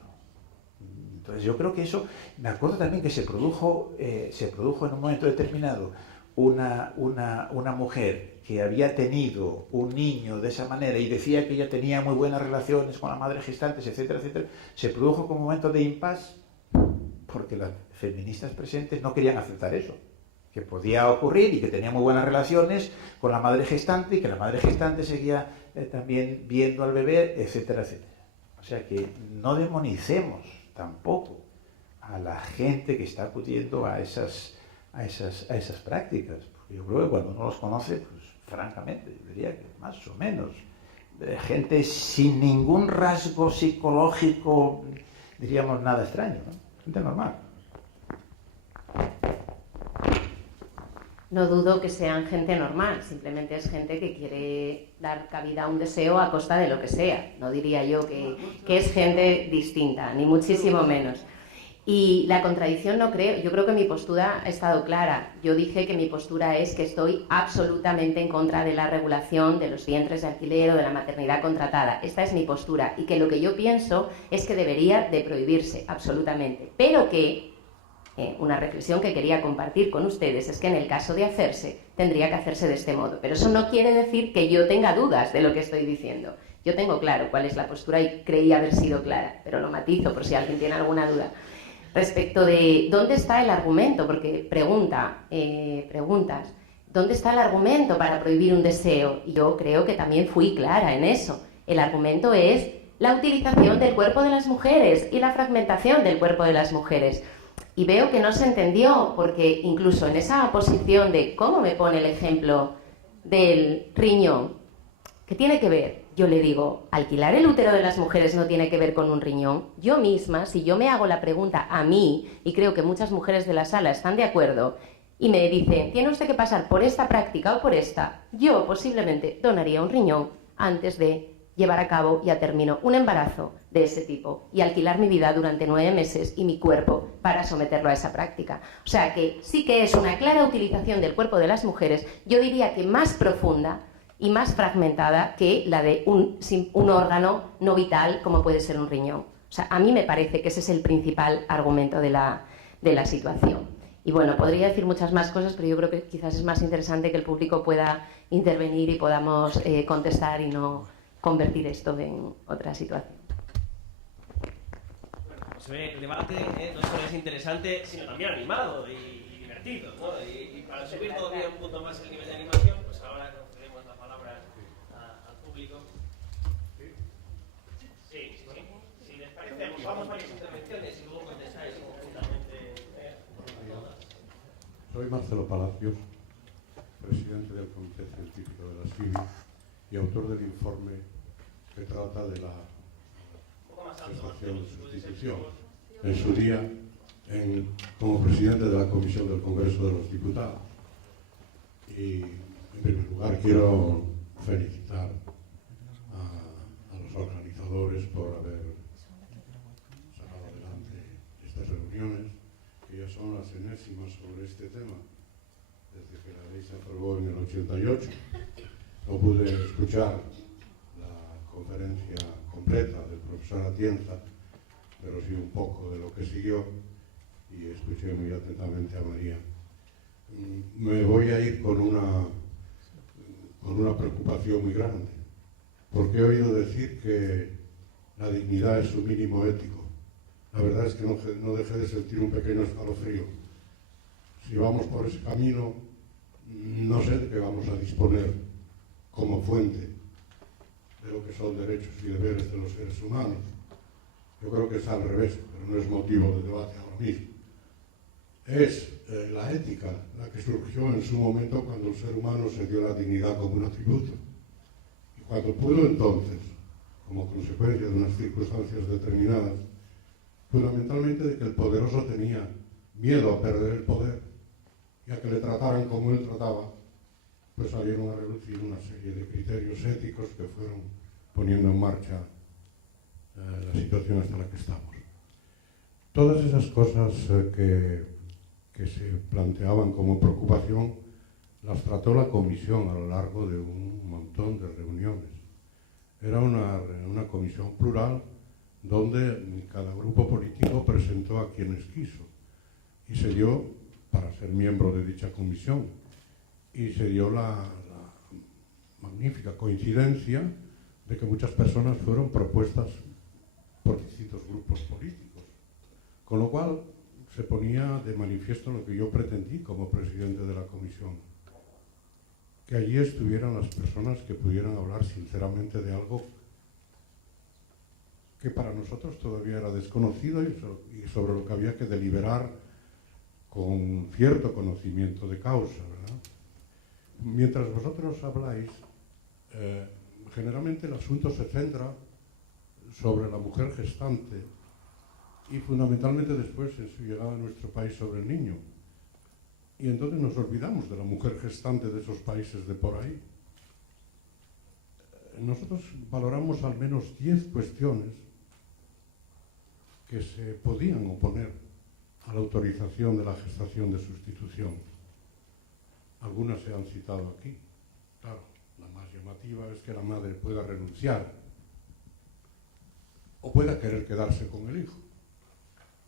Entonces yo creo que eso, me acuerdo también que se produjo en un momento determinado una mujer que había tenido un niño de esa manera y decía que ella tenía muy buenas relaciones con la madre gestante, etcétera, etcétera. Se produjo como un momento de impasse porque las feministas presentes no querían aceptar eso, que podía ocurrir y que tenía muy buenas relaciones con la madre gestante y que la madre gestante seguía también viendo al bebé, etcétera, etcétera. O sea que no demonicemos tampoco a la gente que está acudiendo a esas prácticas, porque yo creo que cuando uno los conoce, pues francamente, yo diría que más o menos, gente sin ningún rasgo psicológico, diríamos, nada extraño, ¿no? Gente normal. No dudo que sean gente normal, simplemente es gente que quiere dar cabida a un deseo a costa de lo que sea. No diría yo que es gente distinta, ni muchísimo menos. Y la contradicción no creo, yo creo que mi postura ha estado clara. Yo dije que mi postura es que estoy absolutamente en contra de la regulación de los vientres de alquiler o de la maternidad contratada. Esta es mi postura y que lo que yo pienso es que debería de prohibirse absolutamente. Pero que una reflexión que quería compartir con ustedes es que en el caso de hacerse, tendría que hacerse de este modo. Pero eso no quiere decir que yo tenga dudas de lo que estoy diciendo. Yo tengo claro cuál es la postura y creí haber sido clara, pero lo matizo por si alguien tiene alguna duda. Respecto de dónde está el argumento, porque preguntas, ¿dónde está el argumento para prohibir un deseo? Y yo creo que también fui clara en eso. El argumento es la utilización del cuerpo de las mujeres y la fragmentación del cuerpo de las mujeres. Y veo que no se entendió, porque incluso en esa posición de cómo me pone el ejemplo del riñón, ¿qué tiene que ver? Yo le digo, alquilar el útero de las mujeres no tiene que ver con un riñón. Yo misma, si yo me hago la pregunta a mí, y creo que muchas mujeres de la sala están de acuerdo, y me dicen, tiene usted que pasar por esta práctica o por esta, yo posiblemente donaría un riñón antes de llevar a cabo y a término un embarazo de ese tipo y alquilar mi vida durante 9 meses y mi cuerpo para someterlo a esa práctica. O sea que sí que es una clara utilización del cuerpo de las mujeres, yo diría que más profunda y más fragmentada que la de un órgano no vital como puede ser un riñón. O sea, a mí me parece que ese es el principal argumento de la situación. Y bueno, podría decir muchas más cosas, pero yo creo que quizás es más interesante que el público pueda intervenir y podamos contestar y no convertir esto en otra situación. Bueno, como se ve, el debate no solo es interesante, sino también animado y divertido, ¿no? Y para subir todavía un punto más el nivel de animación, pues ahora concedemos la palabra al público. Sí. Si les parece, pues vamos a varias intervenciones y luego contestáis conjuntamente. Soy Marcelo Palacios, presidente del Comité Científico de la SIVI y autor del informe que trata de la gestación de sustitución. En su día, como presidente de la Comisión del Congreso de los Diputados. Y, en primer lugar, quiero felicitar a los organizadores por haber sacado adelante estas reuniones, que ya son las enésimas sobre este tema, desde que la ley se aprobó en el 88. No pude escuchar la conferencia completa del profesor Atienza, pero sí un poco de lo que siguió, y escuché muy atentamente a María. Me voy a ir con una preocupación muy grande, porque he oído decir que la dignidad es su mínimo ético. La verdad es que no dejé de sentir un pequeño escalofrío. Si vamos por ese camino, no sé de qué vamos a disponer como fuente de lo que son derechos y deberes de los seres humanos. Yo creo que es al revés, pero no es motivo de debate ahora mismo. Es la ética la que surgió en su momento cuando el ser humano se dio la dignidad como un atributo. Y cuando pudo entonces, como consecuencia de unas circunstancias determinadas, fundamentalmente de que el poderoso tenía miedo a perder el poder y a que le trataran como él trataba, pues salieron a relucir una serie de criterios éticos que fueron poniendo en marcha la situación hasta la que estamos. Todas esas cosas que se planteaban como preocupación las trató la comisión a lo largo de un montón de reuniones. Era una comisión plural donde cada grupo político presentó a quienes quiso y se dio para ser miembro de dicha comisión, y se dio la magnífica coincidencia de que muchas personas fueron propuestas por distintos grupos políticos, con lo cual se ponía de manifiesto lo que yo pretendí como presidente de la comisión, que allí estuvieran las personas que pudieran hablar sinceramente de algo que para nosotros todavía era desconocido y sobre lo que había que deliberar con cierto conocimiento de causa, ¿verdad? Mientras vosotros habláis, generalmente el asunto se centra sobre la mujer gestante y fundamentalmente después en su llegada a nuestro país sobre el niño. Y entonces nos olvidamos de la mujer gestante de esos países de por ahí. Nosotros valoramos al menos 10 cuestiones que se podían oponer a la autorización de la gestación de sustitución. Algunas se han citado aquí. Claro, la más llamativa es que la madre pueda renunciar o pueda querer quedarse con el hijo.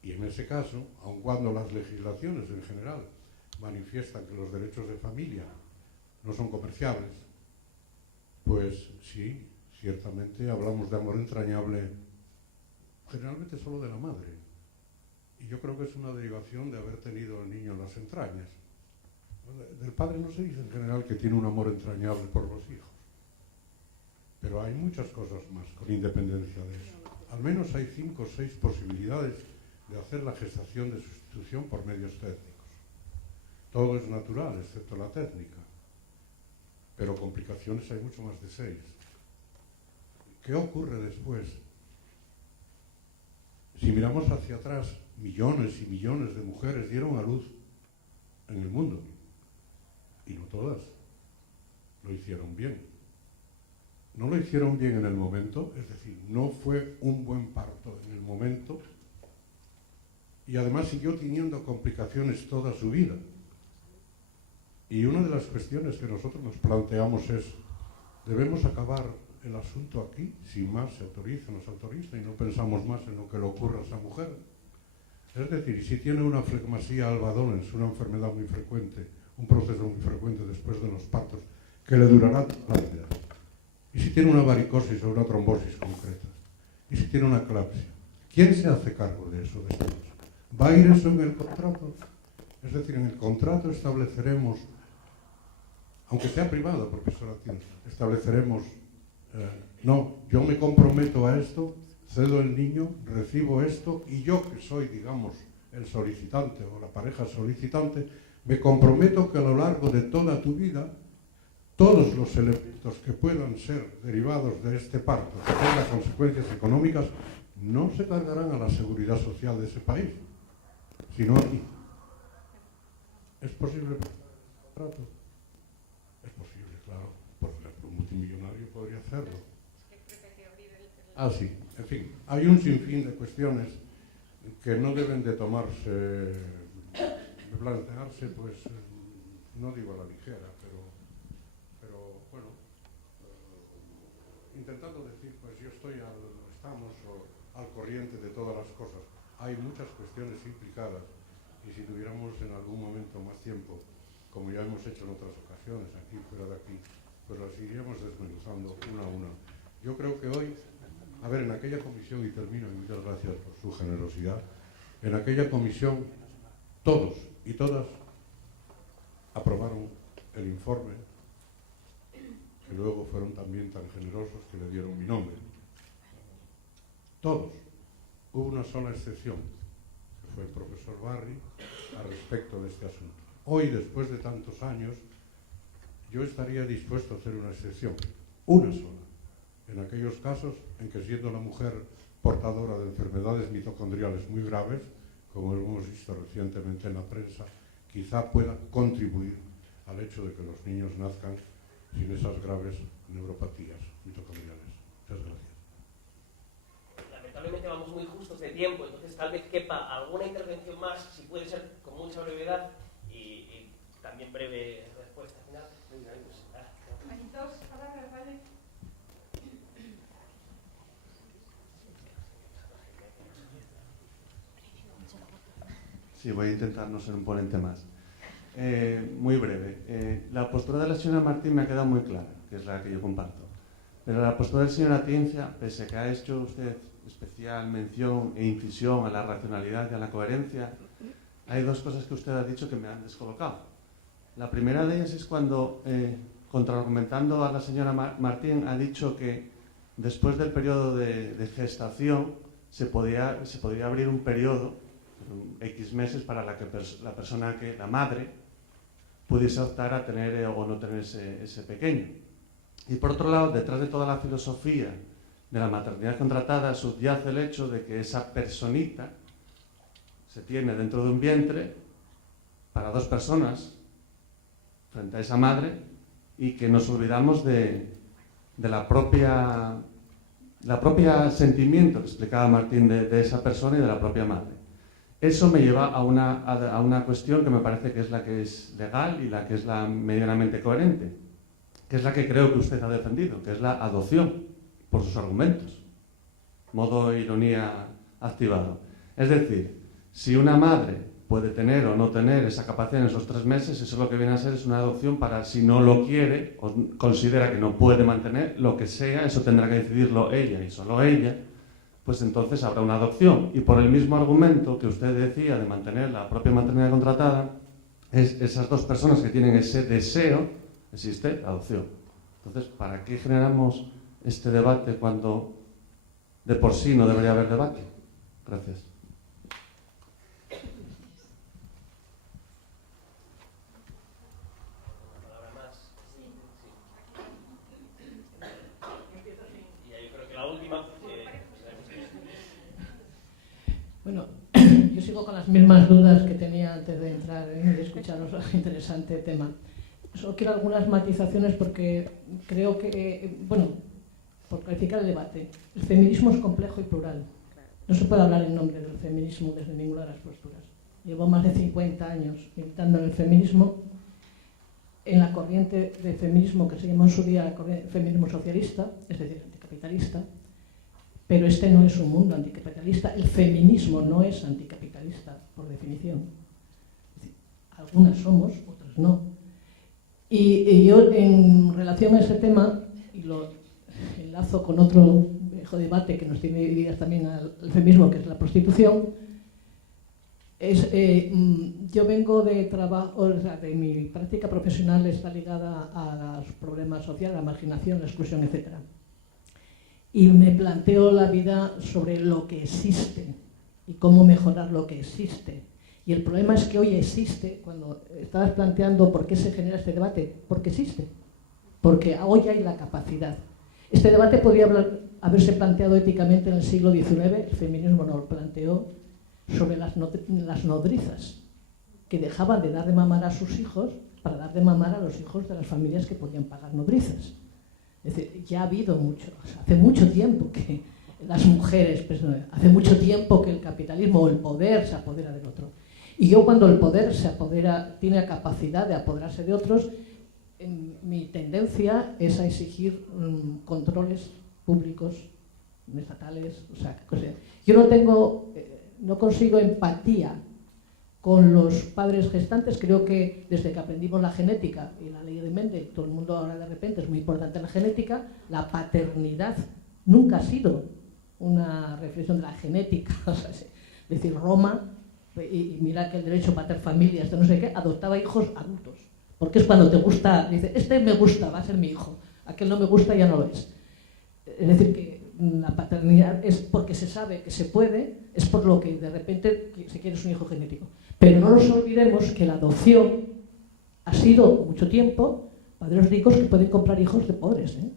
Y en ese caso, aun cuando las legislaciones en general manifiestan que los derechos de familia no son comerciables, pues sí, ciertamente hablamos de amor entrañable generalmente solo de la madre. Y yo creo que es una derivación de haber tenido al niño en las entrañas. Del padre no se dice en general que tiene un amor entrañable por los hijos. Pero hay muchas cosas más con independencia de eso. Al menos hay 5 o 6 posibilidades de hacer la gestación de sustitución por medios técnicos. Todo es natural, excepto la técnica. Pero complicaciones hay mucho más de 6. ¿Qué ocurre después? Si miramos hacia atrás, millones y millones de mujeres dieron a luz en el mundo. Y no todas lo hicieron bien. No lo hicieron bien en el momento, es decir, no fue un buen parto en el momento, y además siguió teniendo complicaciones toda su vida. Y una de las cuestiones que nosotros nos planteamos es, ¿debemos acabar el asunto aquí? Si más se autoriza, nos autoriza, y no pensamos más en lo que le ocurra a esa mujer. Es decir, si tiene una flegmasía albadones, una enfermedad muy frecuente, un proceso muy frecuente después de los partos, que le durará toda la vida. Y si tiene una varicosis o una trombosis concreta. Y si tiene una eclampsia. ¿Quién se hace cargo de eso después? ¿Va a ir eso en el contrato? Es decir, en el contrato estableceremos, aunque sea privado, porque eso la tiene, estableceremos, no, yo me comprometo a esto, cedo el niño, recibo esto, y yo que soy, digamos, el solicitante o la pareja solicitante, me comprometo que a lo largo de toda tu vida, todos los elementos que puedan ser derivados de este parto, que tengan consecuencias económicas, no se cargarán a la seguridad social de ese país, sino aquí. ¿Es posible el contrato? Es posible, claro. Por ejemplo, un multimillonario podría hacerlo. Ah, sí. En fin, hay un sinfín de cuestiones que no deben de tomarse, de plantearse, pues, no digo a la ligera, pero bueno, intentando decir, pues yo estamos al corriente de todas las cosas. Hay muchas cuestiones implicadas y si tuviéramos en algún momento más tiempo, como ya hemos hecho en otras ocasiones, aquí fuera de aquí, pues las iríamos desmenuzando una a una. Yo creo que hoy, a ver, en aquella comisión, y termino, y muchas gracias por su generosidad, en aquella comisión todos y todas aprobaron el informe, que luego fueron también tan generosos que le dieron mi nombre. Todos. Hubo una sola excepción, que fue el profesor Barry, al respecto de este asunto. Hoy, después de tantos años, yo estaría dispuesto a hacer una excepción, una sola, en aquellos casos en que, siendo la mujer portadora de enfermedades mitocondriales muy graves, como hemos visto recientemente en la prensa, quizá pueda contribuir al hecho de que los niños nazcan sin esas graves neuropatías mitocondriales. Muchas gracias. Lamentablemente vamos muy justos de tiempo, entonces tal vez quepa alguna intervención más, si puede ser con mucha brevedad y también breve respuesta final. Hay 2 palabras, ¿vale? Sí, voy a intentar no ser un ponente más. Muy breve. La postura de la señora Martín me ha quedado muy clara, que es la que yo comparto. Pero la postura de la señora Atienza, pese a que ha hecho usted especial mención e incisión a la racionalidad y a la coherencia, hay 2 cosas que usted ha dicho que me han descolocado. La primera de ellas es cuando, contraargumentando a la señora Martín, ha dicho que después del periodo de gestación se podría abrir un periodo, X meses, para la que la madre, pudiese optar a tener o no tener ese pequeño. Y por otro lado, detrás de toda la filosofía de la maternidad contratada subyace el hecho de que esa personita se tiene dentro de un vientre para 2 personas frente a esa madre, y que nos olvidamos de la propia sentimiento que explicaba Martín de esa persona y de la propia madre. Eso me lleva a una cuestión que me parece que es la que es legal y la que es la medianamente coherente, que es la que creo que usted ha defendido, que es la adopción, por sus argumentos. Modo ironía activado. Es decir, si una madre puede tener o no tener esa capacidad en esos 3 meses, eso lo que viene a ser es una adopción para, si no lo quiere o considera que no puede mantener, lo que sea, eso tendrá que decidirlo ella y solo ella, pues entonces habrá una adopción. Y por el mismo argumento que usted decía de mantener la propia maternidad contratada, es esas 2 personas que tienen ese deseo, existe la adopción. Entonces, ¿para qué generamos este debate cuando de por sí no debería haber debate? Gracias. Bueno, yo sigo con las mismas dudas que tenía antes de entrar y escucharos el interesante tema. Solo quiero algunas matizaciones porque creo que, bueno, por clarificar el debate, el feminismo es complejo y plural. No se puede hablar en nombre del feminismo desde ninguna de las posturas. Llevo más de 50 años militando en el feminismo, en la corriente de feminismo que se llamó en su día feminismo socialista, es decir, anticapitalista. Pero este no es un mundo anticapitalista. El feminismo no es anticapitalista, por definición. Es decir, algunas somos, otras no. Y yo, en relación a ese tema, y lo enlazo con otro viejo debate que nos tiene divididas también al feminismo, que es la prostitución, yo vengo de trabajo, o sea, de mi práctica profesional está ligada a los problemas sociales, la marginación, la exclusión, etc. Y me planteo la vida sobre lo que existe y cómo mejorar lo que existe. Y el problema es que hoy existe, cuando estabas planteando por qué se genera este debate, porque existe, porque hoy hay la capacidad. Este debate podría haberse planteado éticamente en el siglo XIX, el feminismo no lo planteó, sobre las nodrizas, que dejaban de dar de mamar a sus hijos para dar de mamar a los hijos de las familias que podían pagar nodrizas. Es decir, ya ha habido mucho, o sea, hace mucho tiempo que las mujeres, pues, hace mucho tiempo que el capitalismo o el poder se apodera del otro. Y yo, cuando el poder se apodera, tiene la capacidad de apoderarse de otros, mi tendencia es a exigir controles públicos, estatales, o sea, yo no consigo empatía con los padres gestantes. Creo que desde que aprendimos la genética y la ley de Mendel, todo el mundo ahora de repente es muy importante la genética, la paternidad nunca ha sido una reflexión de la genética. O sea, es decir, Roma, y mira que el derecho pater familias, no sé qué, adoptaba hijos adultos. Porque es cuando te gusta, dice, este me gusta, va a ser mi hijo, aquel no me gusta, ya no lo es. Es decir, que la paternidad es porque se sabe que se puede, es por lo que de repente se quiere un hijo genético. Pero no nos olvidemos que la adopción ha sido mucho tiempo padres ricos que pueden comprar hijos de pobres, ¿eh?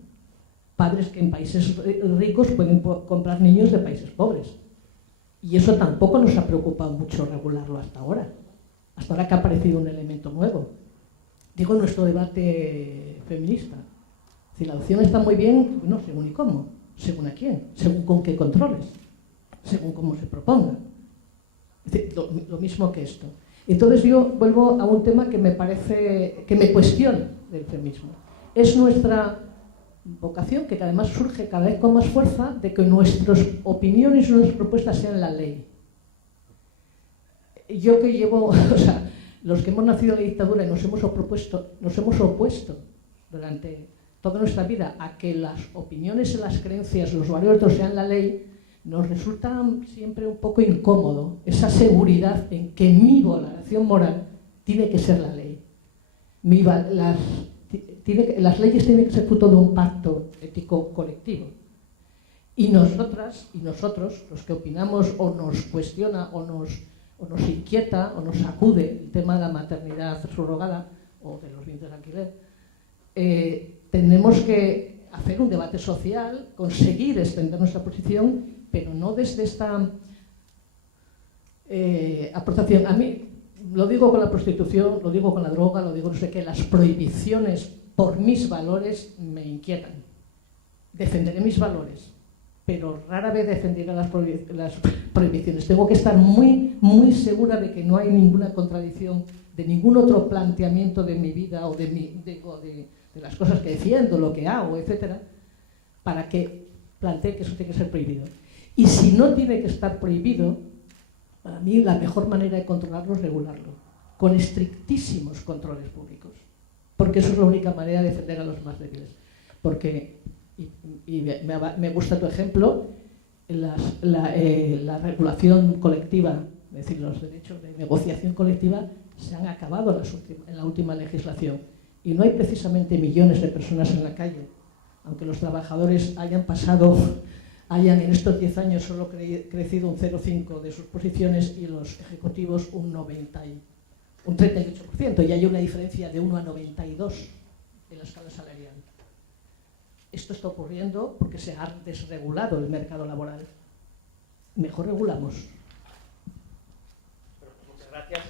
Padres que en países ricos pueden comprar niños de países pobres. Y eso tampoco nos ha preocupado mucho regularlo hasta ahora que ha aparecido un elemento nuevo. Digo, en nuestro debate feminista, si la adopción está muy bien, bueno, según y cómo, según a quién, según con qué controles, según cómo se proponga. Es decir, lo mismo que esto. Entonces yo vuelvo a un tema que me parece, que me cuestiona del feminismo. Es nuestra vocación, que además surge cada vez con más fuerza, de que nuestras opiniones y nuestras propuestas sean la ley. Yo que llevo, o sea, los que hemos nacido en la dictadura y nos hemos opuesto durante toda nuestra vida a que las opiniones y las creencias, los valores sean la ley, nos resulta siempre un poco incómodo esa seguridad en que mi valoración moral tiene que ser la ley. Las leyes tienen que ser fruto de un pacto ético colectivo. Y nosotras y nosotros, los que opinamos o nos cuestiona o nos inquieta o nos sacude el tema de la maternidad subrogada o de los vientres de alquiler, tenemos que hacer un debate social, conseguir extender nuestra posición, pero no desde esta aportación. A mí, lo digo con la prostitución, lo digo con la droga, lo digo no sé qué, las prohibiciones por mis valores me inquietan. Defenderé mis valores, pero rara vez defendiera las prohibiciones. Tengo que estar muy, muy segura de que no hay ninguna contradicción de ningún otro planteamiento de mi vida o de las cosas que defiendo, lo que hago, etcétera, para que plantee que eso tiene que ser prohibido. Y si no tiene que estar prohibido, para mí la mejor manera de controlarlo es regularlo, con estrictísimos controles públicos, porque eso es la única manera de defender a los más débiles. Porque, y me gusta tu ejemplo, la regulación colectiva, es decir, los derechos de negociación colectiva se han acabado en la última legislación y no hay precisamente millones de personas en la calle, aunque los trabajadores hayan en estos 10 años solo crecido un 0,5% de sus posiciones y los ejecutivos un 38%, y hay una diferencia de 1 a 92 en la escala salarial. Esto está ocurriendo porque se ha desregulado el mercado laboral. Mejor regulamos. Muchas gracias.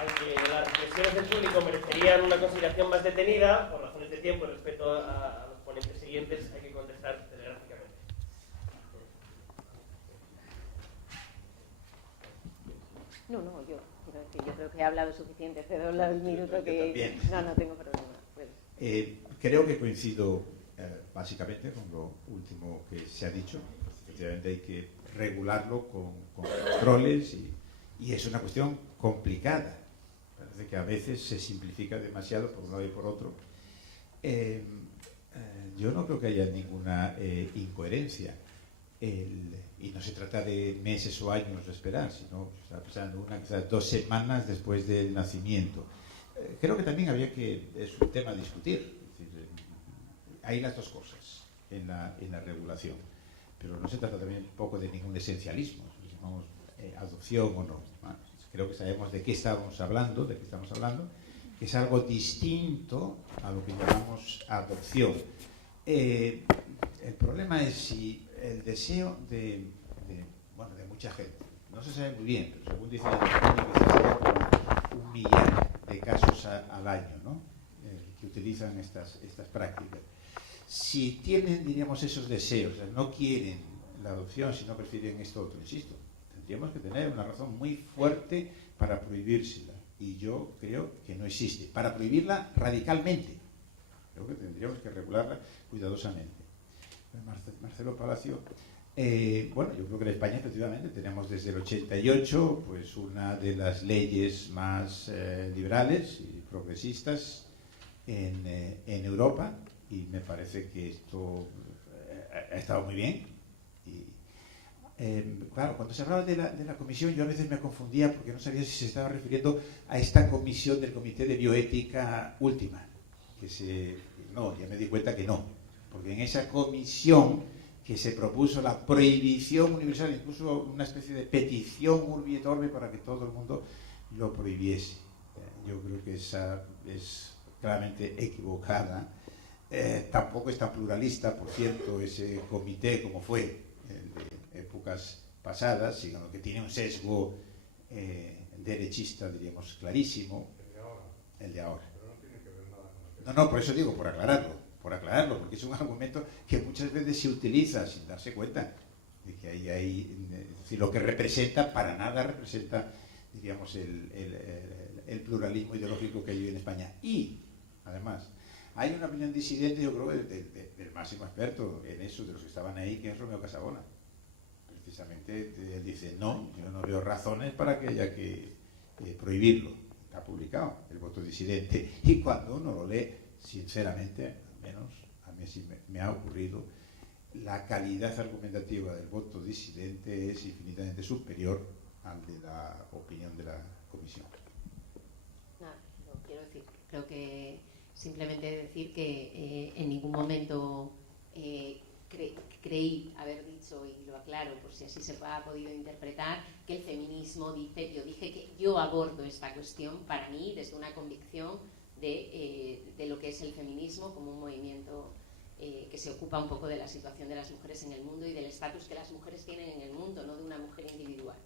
Aunque las reflexiones del público merecerían una consideración más detenida, por razones de tiempo y respeto a los ponentes siguientes, hay que contestar telegráficamente. No, yo creo que he hablado suficiente, cedo el minuto que... No tengo problema. Creo que coincido básicamente con lo último que se ha dicho. Efectivamente hay que regularlo con controles y es una cuestión complicada. Parece que a veces se simplifica demasiado por un lado y por otro. Yo no creo que haya ninguna incoherencia. Y no se trata de meses o años de esperar, sino está pasando quizás 2 semanas después del nacimiento. Creo que también es un tema a discutir. Es decir, hay las dos cosas en la regulación, pero no se trata también un poco de ningún esencialismo, si llamamos adopción o no. Creo que sabemos de qué estamos hablando, que es algo distinto a lo que llamamos adopción. El problema es si el deseo de mucha gente, no se sabe muy bien, pero según dice la quizás 1 millón de casos al año, ¿no? Que utilizan estas prácticas. Si tienen, diríamos, esos deseos, o sea, no quieren la adopción, sino prefieren esto otro, insisto, tendríamos que tener una razón muy fuerte para prohibírsela, y yo creo que no existe. Para prohibirla radicalmente, creo que tendríamos que regularla cuidadosamente. Marcelo Palacio, yo creo que en España efectivamente tenemos desde el 88 pues una de las leyes más liberales y progresistas en Europa, y me parece que esto ha estado muy bien. Claro, cuando se hablaba de la comisión, yo a veces me confundía porque no sabía si se estaba refiriendo a esta comisión del Comité de Bioética última. No, ya me di cuenta que no, porque en esa comisión que se propuso la prohibición universal, incluso una especie de petición urbi et orbi para que todo el mundo lo prohibiese. Yo creo que esa es claramente equivocada. Tampoco es tan pluralista, por cierto, ese comité como fue de épocas pasadas, sino que tiene un sesgo derechista, diríamos, clarísimo. El de ahora. Pero no tiene que ver nada con No, por eso digo, por aclararlo, porque es un argumento que muchas veces se utiliza sin darse cuenta de que es decir, lo que representa, para nada representa, diríamos, el pluralismo ideológico que hay en España. Y, además, hay una opinión disidente, yo creo, del máximo experto en eso, de los que estaban ahí, que es Romeo Casabona. Precisamente él dice, no, yo no veo razones para que haya que prohibirlo. Está publicado el voto disidente, y cuando uno lo lee, sinceramente, al menos a mí sí me ha ocurrido, la calidad argumentativa del voto disidente es infinitamente superior al de la opinión de la comisión. No quiero decir, creo que simplemente decir que en ningún momento creí haber dicho, y lo aclaro por si así se ha podido interpretar, que el feminismo dice, yo dije que yo abordo esta cuestión para mí desde una convicción de lo que es el feminismo como un movimiento que se ocupa un poco de la situación de las mujeres en el mundo y del estatus que las mujeres tienen en el mundo, no de una mujer individual,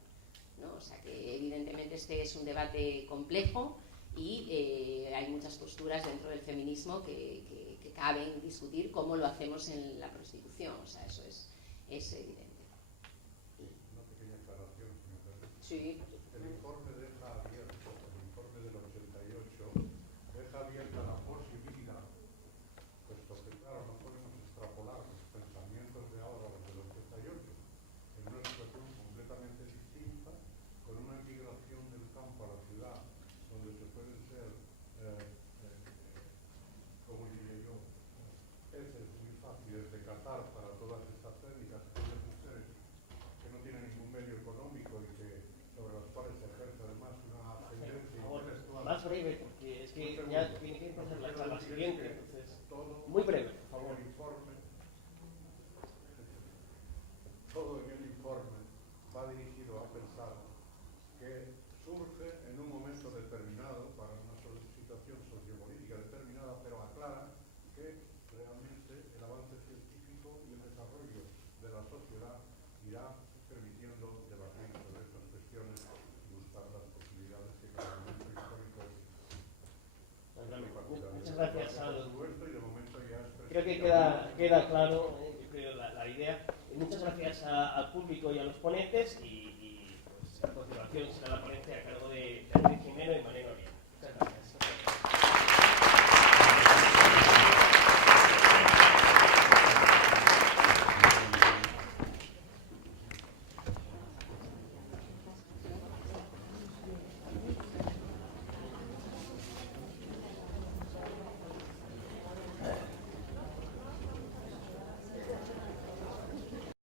¿no? O sea que evidentemente este es un debate complejo y hay muchas posturas dentro del feminismo que caben discutir, cómo lo hacemos en la prostitución. O sea, eso es es evidente. Una pequeña aclaración, si me permite. Sí. El informe deja abierto, el informe del 88, deja abierta la posibilidad, puesto que claro, no podemos extrapolar los pensamientos de ahora a los del 88, en una situación completamente distinta, con una migración del campo a la ciudad, donde se pueden ser, como diría yo, peces muy fáciles de cazar para todas estas técnicas, aquellas mujeres que no tienen ningún medio económico y que sobre las cuales se ejerce además una ascendencia intelectual. Más breve, porque es que ya tiene que empezar la charla siguiente, entonces, muy breve, por favor. Todo en el informe va dirigido a pensar que surge en un momento determinado, para una situación sociopolítica determinada, pero aclara que realmente el avance científico y el desarrollo de la sociedad irá permitiendo debatir sobre estas cuestiones y buscar las posibilidades que cada momento histórico. Muchas gracias al... Creo que queda claro, yo creo, la idea. Muchas gracias al público y a los ponentes y pues, a continuación será la ponencia a cargo de Beatriz Jimeno y Manuel